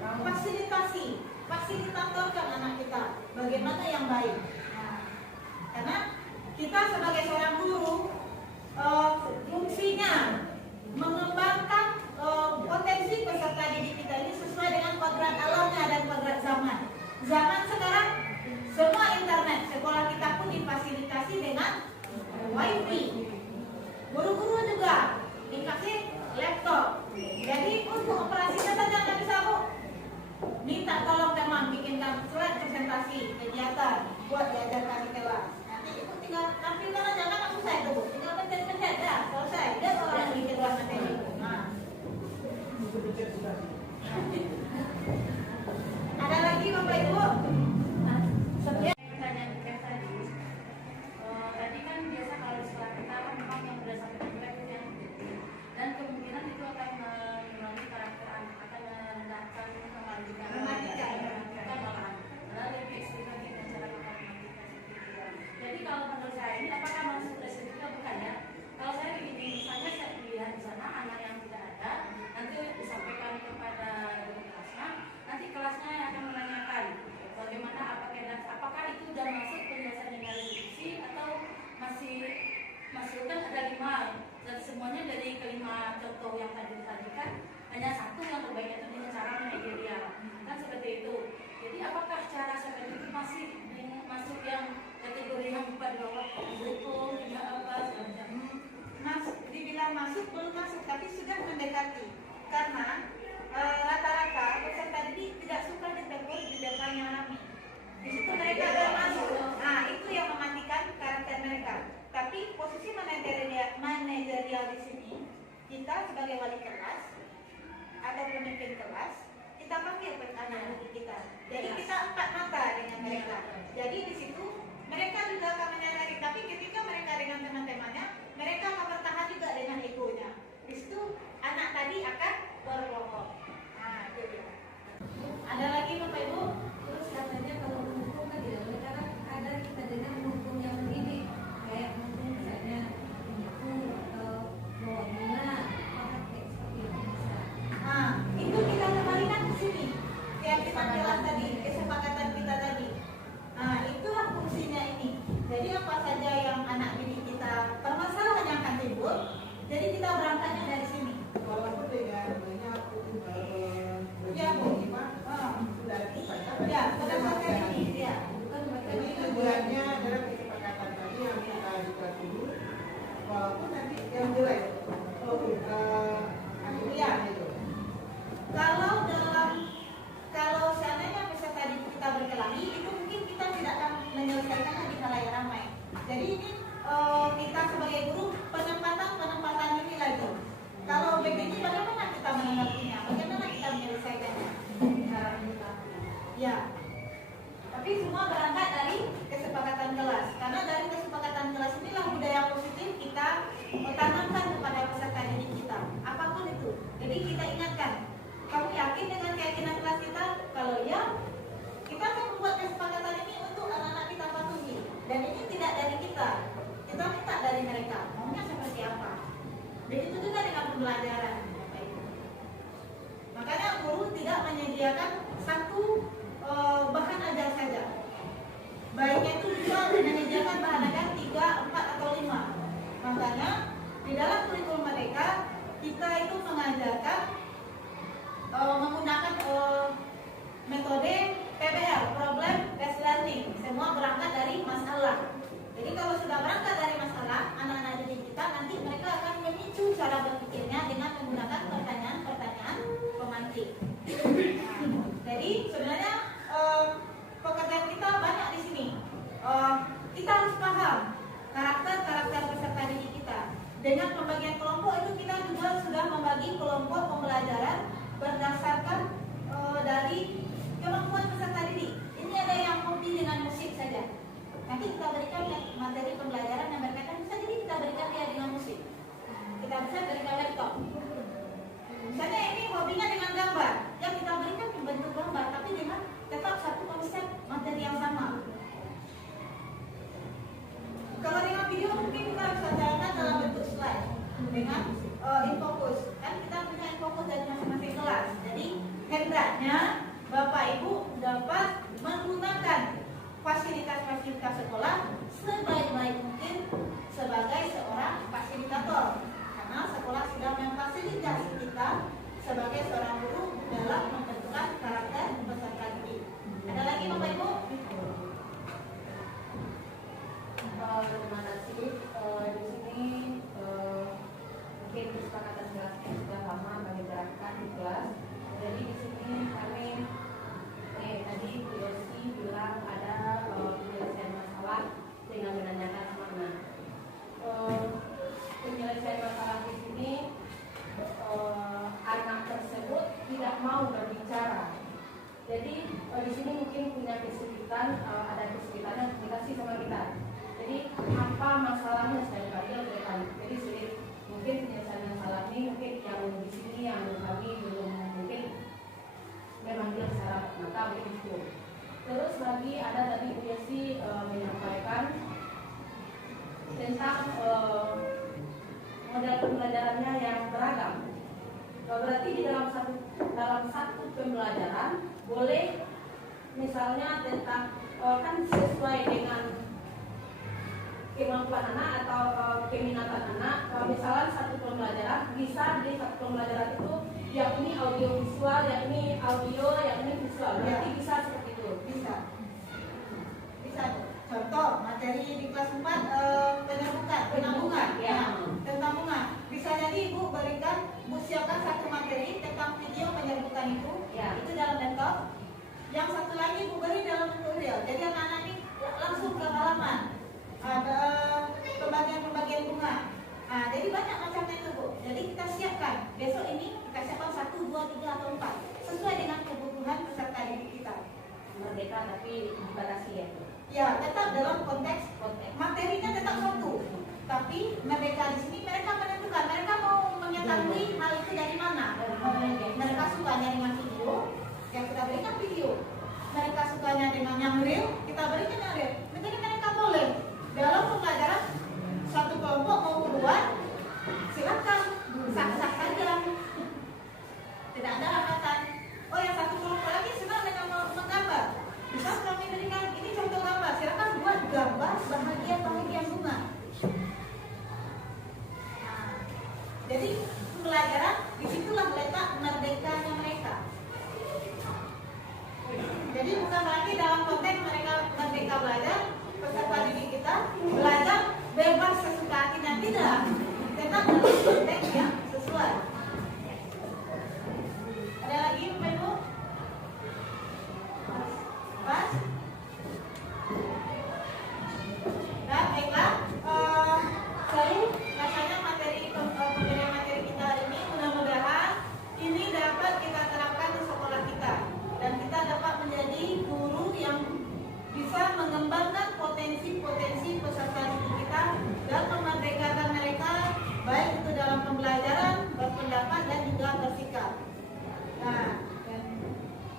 fasilitator mencontohkan anak kita bagaimana yang baik. Nah, karena kita sebagai seorang guru fungsinya mengembangkan potensi peserta didik kita ini sesuai dengan kodrat alamnya dan kodrat zaman. Zaman sekarang semua internet, sekolah kita pun difasilitasi dengan wifi. Guru-guru juga dikasih laptop. Jadi untuk operasinya saja nggak bisa Bu. Minta tolong teman bikinkan slide presentasi kegiatan buat diajarkan di kelas. Nanti itu tinggal tampilkan aja, kan susah itu Bu. Tinggal pencet-pencet dah, selesai. Dia orang yang bikin ruang materi. Nah. Ada lagi Bapak Ibu? Sebenarnya pertanyaan kita tadi, tadi kan biasa kalau di sekolah kita kan memang yang berdasarkan nilai itu yang gede. Dan kemungkinan itu akan mengurangi karakter anak, akan merendahkan mematikan malahan. Padahal lebih ekstrim lagi dengan cara kita mematikan seperti itu. Jadi kalau menurut saya ini apakah masuk resiko bukan ya? Kalau saya begini, misalnya saya lihat di sana anak yang tidak ada, nanti disampaikan kepada guru kelasnya, nanti kelasnya yang akan menanyakan bagaimana apakah itu sudah masuk penjelasan nilai reduksi atau masih kan ada 5 dan semuanya dari kelima contoh yang tadi disajikan hanya satu yang terbaik itu dengan cara manajerial kan seperti itu. Jadi apakah cara seperti itu masih masuk yang kategori yang di bawah hukum tidak apa segala macam? Dibilang masuk belum masuk, tapi sudah mendekati. Karena rata-rata peserta didik tidak suka ditegur di depannya rame. Di situ mereka akan masuk. Nah, itu yang mematikan karakter mereka. Tapi posisi manajerial di sini, kita sebagai wali kelas atau pemimpin kelas, kita panggil anak didik kita. Jadi kita empat mata dengan mereka. Jadi di situ mereka juga akan menyadari. Tapi ketika mereka dengan teman-temannya, mereka akan bertahan juga dengan egonya. Di situ anak tadi akan berbohong. Nah, itu dia. Ada lagi Bapak Ibu? Terus katanya kalau menghukum kan tidak boleh karena ada kita dengar menghukum yang mendidik kayak menghukum misalnya menipu atau bawa bunga apakah kayak seperti itu bisa? Nah, itu kita kembalikan ke sini. Yang kita jelas tadi, kesepakatan kita tadi. Nah, itulah fungsinya ini. Jadi apa saja yang anak didik kita permasalahan yang akan timbul, jadi kita berangkatnya dari sini. Walaupun dengan banyak Ya, Bu. sudah disepakati. Ya, berdasarkan ini, ya. Jadi tujuannya adalah kesepakatan tadi yang kita buat dulu. Walaupun nanti yang jelek, akhirnya itu. Kalau seandainya peserta didik kita berkelahi, itu mungkin kita tidak akan menyelesaikannya di khalayak ramai. Jadi ini kita sebagai guru penempatan ini lagi. Kalau begini bagaimana kita menanggapinya? Bagaimana kita menyelesaikannya? Ya. Tapi semua berangkat dari kesepakatan kelas. Karena dari kesepakatan kelas inilah budaya positif kita tanamkan kepada peserta didik kita. Apapun itu. Jadi kita ingatkan, kamu yakin dengan keyakinan kelas kita? Kalau ya, kita akan membuat kesepakatan ini untuk anak-anak kita patuhi. Dan ini tidak dari kita. Kita minta dari mereka. Maunya seperti apa? Begitu juga dengan pembelajaran. Makanya guru tidak menyediakan satu bahan ajar saja. Baiknya itu juga menyediakan bahan ajar 3, 4, atau 5. Makanya di dalam kurikulum mereka kita itu mengajarkan menggunakan metode PBL, Problem Based Learning. Semua berangkat dari masalah. Jadi kalau sudah berangkat dari masalah, anak-anak didik kita nanti mereka akan memicu cara berpikirnya dengan menggunakan pertanyaan-pertanyaan pemantik. Nah, jadi sebenarnya pekerjaan kita banyak di sini. Kita harus paham karakter peserta didik kita. Dengan pembagian kelompok itu kita juga sudah membagi kelompok pembelajaran berdasarkan dari kemampuan peserta didik. Ini ada yang hobi dengan musik saja. Nanti kita berikan materi pembelajaran yang berkaitan, bisa jadi kita berikan dia dengan musik. Kita bisa berikan laptop. Misalnya ini hobinya dengan gambar, yang kita berikan bentuk gambar, tapi dengan tetap satu konsep materi yang sama. Kalau dengan video mungkin kita bisa jalankan dalam bentuk slide dengan infocus. Kan kita punya infocus dari masing-masing kelas. Jadi hendaknya Bapak Ibu dapat masalahnya sekali lagi mereka. Jadi sulit mungkin penyelesaian masalah ini mungkin yang di sini yang kami belum mungkin memanggil secara mata mungkin itu. Terus lagi ada tadi Bu Yesi menyampaikan tentang model pembelajarannya yang beragam. Berarti di dalam satu pembelajaran boleh misalnya tentang kan sesuai dengan kemampuan anak atau keminatan anak. Misalnya satu pembelajaran bisa di satu pembelajaran itu yang ini audio visual, yang ini audio, yang ini visual. Berarti bisa seperti itu. Bisa. Contoh materi di kelas 4 penambungan. Ya. Tentang bunga. Bisa jadi Ibu berikan, Bu siapkan satu materi tentang video penyerbukan itu. Ya. Itu dalam laptop. Yang satu lagi Bu beri dalam bentuk real. Jadi anak-anak ini langsung ke halaman. Ada pembagian bunga. Jadi banyak macamnya itu Bu. Jadi kita siapkan. Besok ini kita siapkan 1, 2, 3 atau 4 sesuai dengan kebutuhan peserta didik kita. Merdeka tapi dibatasi ya. Ya, tetap dalam konteks materinya tetap satu. Tapi mereka di sini mereka menentukan mereka mau mengetahui hal itu dari mana. Mereka sukanya dengan video, yang kita berikan video. Mereka sukanya dengan yang real, kita berikan yang real. Jadi mereka boleh dalam pembelajaran satu kelompok mau keluar, silakan sah-sah saja. Tidak ada hambatan. Oh, yang satu kelompok lagi senang dengan menggambar. Bisa kami berikan ini contoh gambar. Silakan buat gambar bahagian bunga. Jadi pembelajaran disitulah letak merdekanya mereka. Jadi bukan lagi dalam konteks mereka merdeka belajar, peserta didik kita belajar bebas sesuka hatinya, tidak. Tetap dalam konteks yang sesuai. Ada lagi Ibu? Pas? Nah, baiklah. Saya rasanya pemberian materi kita hari ini mudah-mudahan ini dapat kita terapkan di sekolah kita dan kita dapat menjadi guru yang bisa mengembangkan potensi-potensi peserta didik kita dan memerdekakan mereka baik itu dalam pembelajaran, berpendapat dan juga bersikap. Nah, dan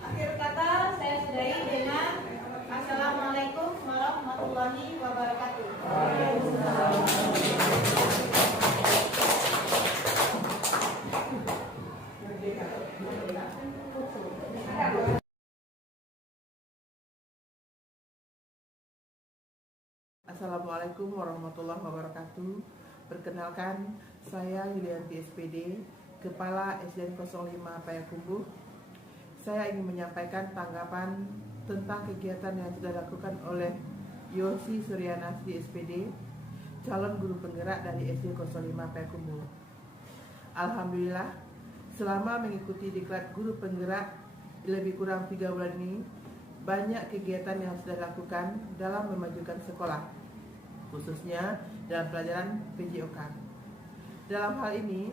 akhir kata saya sudahi dengan Assalamualaikum warahmatullahi wabarakatuh. Assalamualaikum warahmatullahi wabarakatuh. Perkenalkan, saya Yulianti SPD, Kepala SDN 05 Payakumbuh. Saya ingin menyampaikan tanggapan tentang kegiatan yang sudah dilakukan oleh Yosi Suryanasri SPD, calon guru penggerak dari SD 05 Payakumbuh. Alhamdulillah, selama mengikuti diklat guru penggerak lebih kurang 3 bulan ini, banyak kegiatan yang sudah dilakukan dalam memajukan sekolah, khususnya dalam pelajaran PJOK. Dalam hal ini,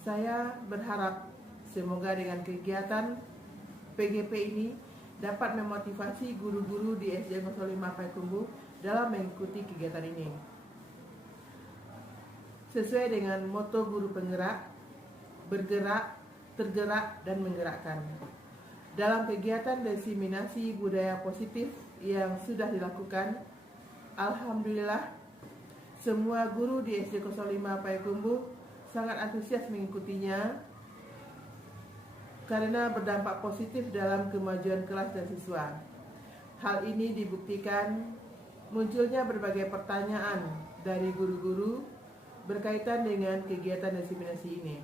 saya berharap semoga dengan kegiatan PGP ini dapat memotivasi guru-guru di SD 05 Payakumbuh dalam mengikuti kegiatan ini. Sesuai dengan moto guru penggerak, bergerak, tergerak, dan menggerakkan. Dalam kegiatan diseminasi budaya positif yang sudah dilakukan, alhamdulillah semua guru di SD 05 Payakumbuh sangat antusias mengikutinya karena berdampak positif dalam kemajuan kelas dan siswa. Hal ini dibuktikan munculnya berbagai pertanyaan dari guru-guru berkaitan dengan kegiatan diseminasi ini.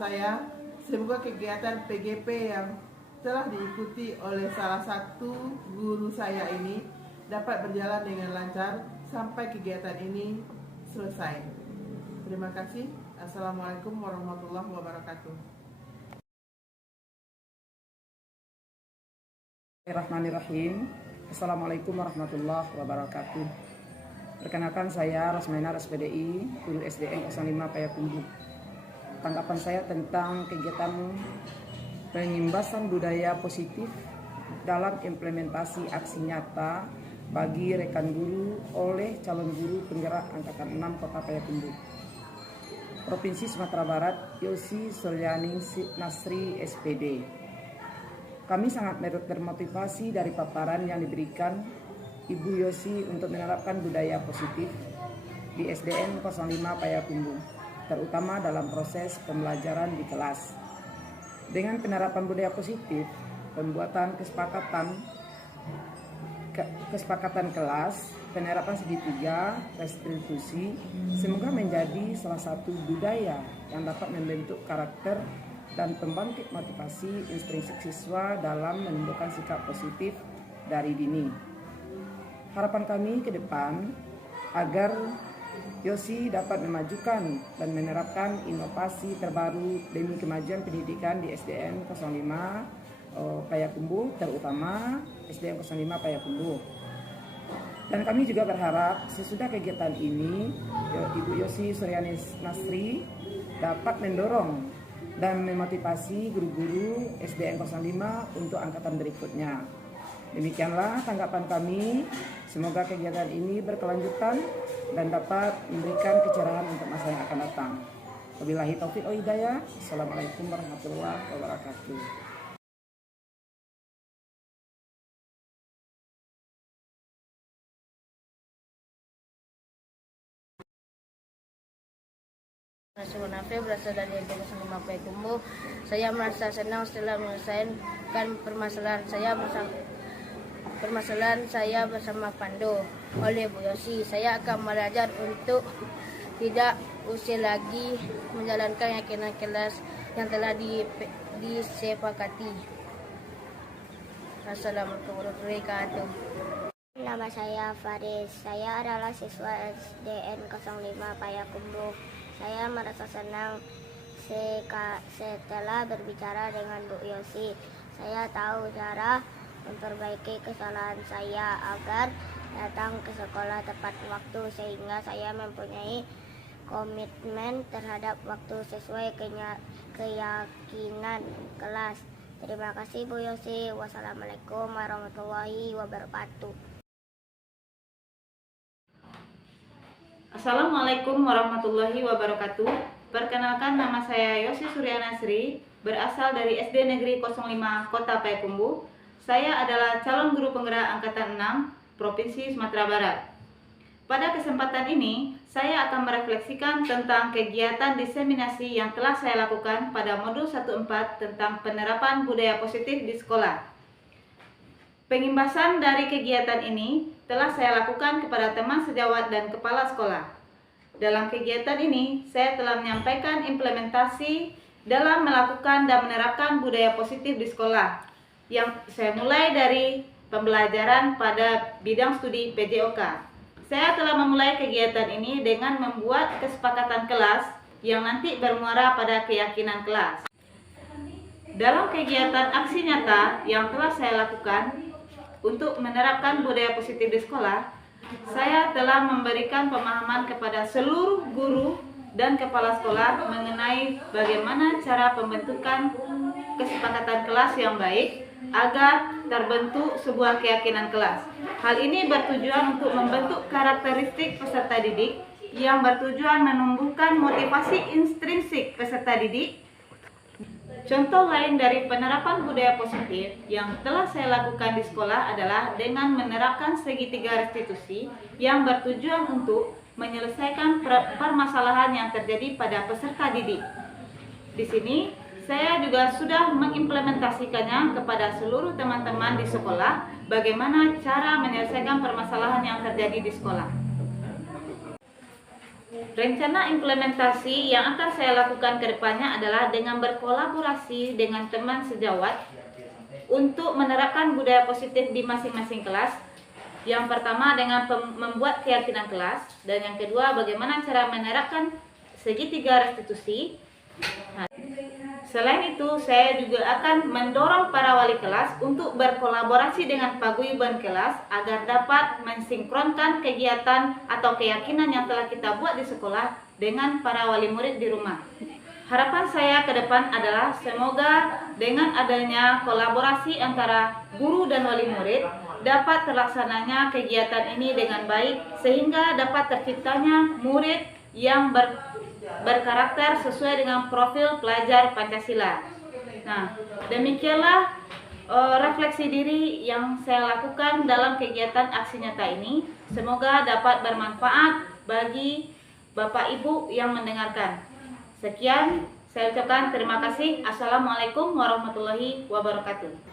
Saya semoga kegiatan PGP yang telah diikuti oleh salah satu guru saya ini dapat berjalan dengan lancar sampai kegiatan ini selesai. Terima kasih. Assalamualaikum warahmatullahi wabarakatuh. Bismillahirrahmanirrahim. Assalamualaikum warahmatullahi wabarakatuh. Perkenalkan saya Rasmainar SPDI, guru SDN 05 Payakumbuh. Tanggapan saya tentang kegiatan pengimbasan budaya positif dalam implementasi aksi nyata bagi rekan guru oleh calon guru penggerak Angkatan 6 Kota Payakumbuh. Provinsi Sumatera Barat, Yosi Suryaning Nasri SPD. Kami sangat termotivasi dari paparan yang diberikan Ibu Yosi untuk menerapkan budaya positif di SDN 05 Payakumbuh, terutama dalam proses pembelajaran di kelas. Dengan penerapan budaya positif, pembuatan kesepakatan kelas, penerapan segitiga, restitusi, semoga menjadi salah satu budaya yang dapat membentuk karakter dan pembangkit motivasi intrinsik siswa dalam menumbuhkan sikap positif dari dini. Harapan kami ke depan agar Yosi dapat memajukan dan menerapkan inovasi terbaru demi kemajuan pendidikan di SDN 05 Payakumbuh, terutama SDN 05 Payakumbuh. Dan kami juga berharap sesudah kegiatan ini, Ibu Yosi Suryaning Nasri dapat mendorong dan memotivasi guru-guru SDN 05 untuk angkatan berikutnya. Demikianlah tanggapan kami. Semoga kegiatan ini berkelanjutan dan dapat memberikan kecerahan untuk masa yang akan datang. Wabillahi taufiq wal hidayah. Assalamualaikum warahmatullahi wabarakatuh. Nasional berasal dari SDN 05 Payakumbuh. Saya merasa senang setelah menyelesaikan permasalahan saya bersama Pandu oleh Bu Yosi. Saya akan belajar untuk tidak usah lagi menjalankan keyakinan kelas yang telah disepakati. Assalamualaikum warahmatullahi wabarakatuh. Nama saya Faris. Saya adalah siswa SDN 05 Payakumbuh. Saya merasa senang setelah berbicara dengan Bu Yosi. Saya tahu cara memperbaiki kesalahan saya agar datang ke sekolah tepat waktu, sehingga saya mempunyai komitmen terhadap waktu sesuai keyakinan kelas. Terima kasih Bu Yosi. Wassalamualaikum warahmatullahi wabarakatuh. Assalamualaikum warahmatullahi wabarakatuh. Perkenalkan, nama saya Yosi Suryaning Nasri, berasal dari SD Negeri 05 Kota Payakumbuh. Saya adalah calon guru penggerak Angkatan 6 Provinsi Sumatera Barat. Pada kesempatan ini, saya akan merefleksikan tentang kegiatan diseminasi yang telah saya lakukan pada modul 14 tentang penerapan budaya positif di sekolah. Pengimbasan dari kegiatan ini telah saya lakukan kepada teman sejawat dan kepala sekolah. Dalam kegiatan ini, saya telah menyampaikan implementasi dalam melakukan dan menerapkan budaya positif di sekolah, yang saya mulai dari pembelajaran pada bidang studi PJOK. Saya telah memulai kegiatan ini dengan membuat kesepakatan kelas yang nanti bermuara pada keyakinan kelas. Dalam kegiatan aksi nyata yang telah saya lakukan untuk menerapkan budaya positif di sekolah, saya telah memberikan pemahaman kepada seluruh guru dan kepala sekolah mengenai bagaimana cara pembentukan kesepakatan kelas yang baik agar terbentuk sebuah keyakinan kelas. Hal ini bertujuan untuk membentuk karakteristik peserta didik yang bertujuan menumbuhkan motivasi intrinsik peserta didik. Contoh lain dari penerapan budaya positif yang telah saya lakukan di sekolah adalah dengan menerapkan segitiga restitusi yang bertujuan untuk menyelesaikan permasalahan yang terjadi pada peserta didik. Di sini, saya juga sudah mengimplementasikannya kepada seluruh teman-teman di sekolah, bagaimana cara menyelesaikan permasalahan yang terjadi di sekolah. Rencana implementasi yang akan saya lakukan ke depannya adalah dengan berkolaborasi dengan teman sejawat untuk menerapkan budaya positif di masing-masing kelas. Yang pertama dengan membuat keyakinan kelas, dan yang kedua bagaimana cara menerapkan segitiga restitusi. Selain itu, saya juga akan mendorong para wali kelas untuk berkolaborasi dengan paguyuban kelas agar dapat mensinkronkan kegiatan atau keyakinan yang telah kita buat di sekolah dengan para wali murid di rumah. Harapan saya ke depan adalah semoga dengan adanya kolaborasi antara guru dan wali murid, dapat terlaksananya kegiatan ini dengan baik sehingga dapat terciptanya murid yang berkarakter sesuai dengan profil pelajar Pancasila. Nah, demikianlah refleksi diri yang saya lakukan dalam kegiatan aksi nyata ini. Semoga dapat bermanfaat bagi Bapak Ibu yang mendengarkan. Sekian, saya ucapkan terima kasih. Assalamualaikum warahmatullahi wabarakatuh.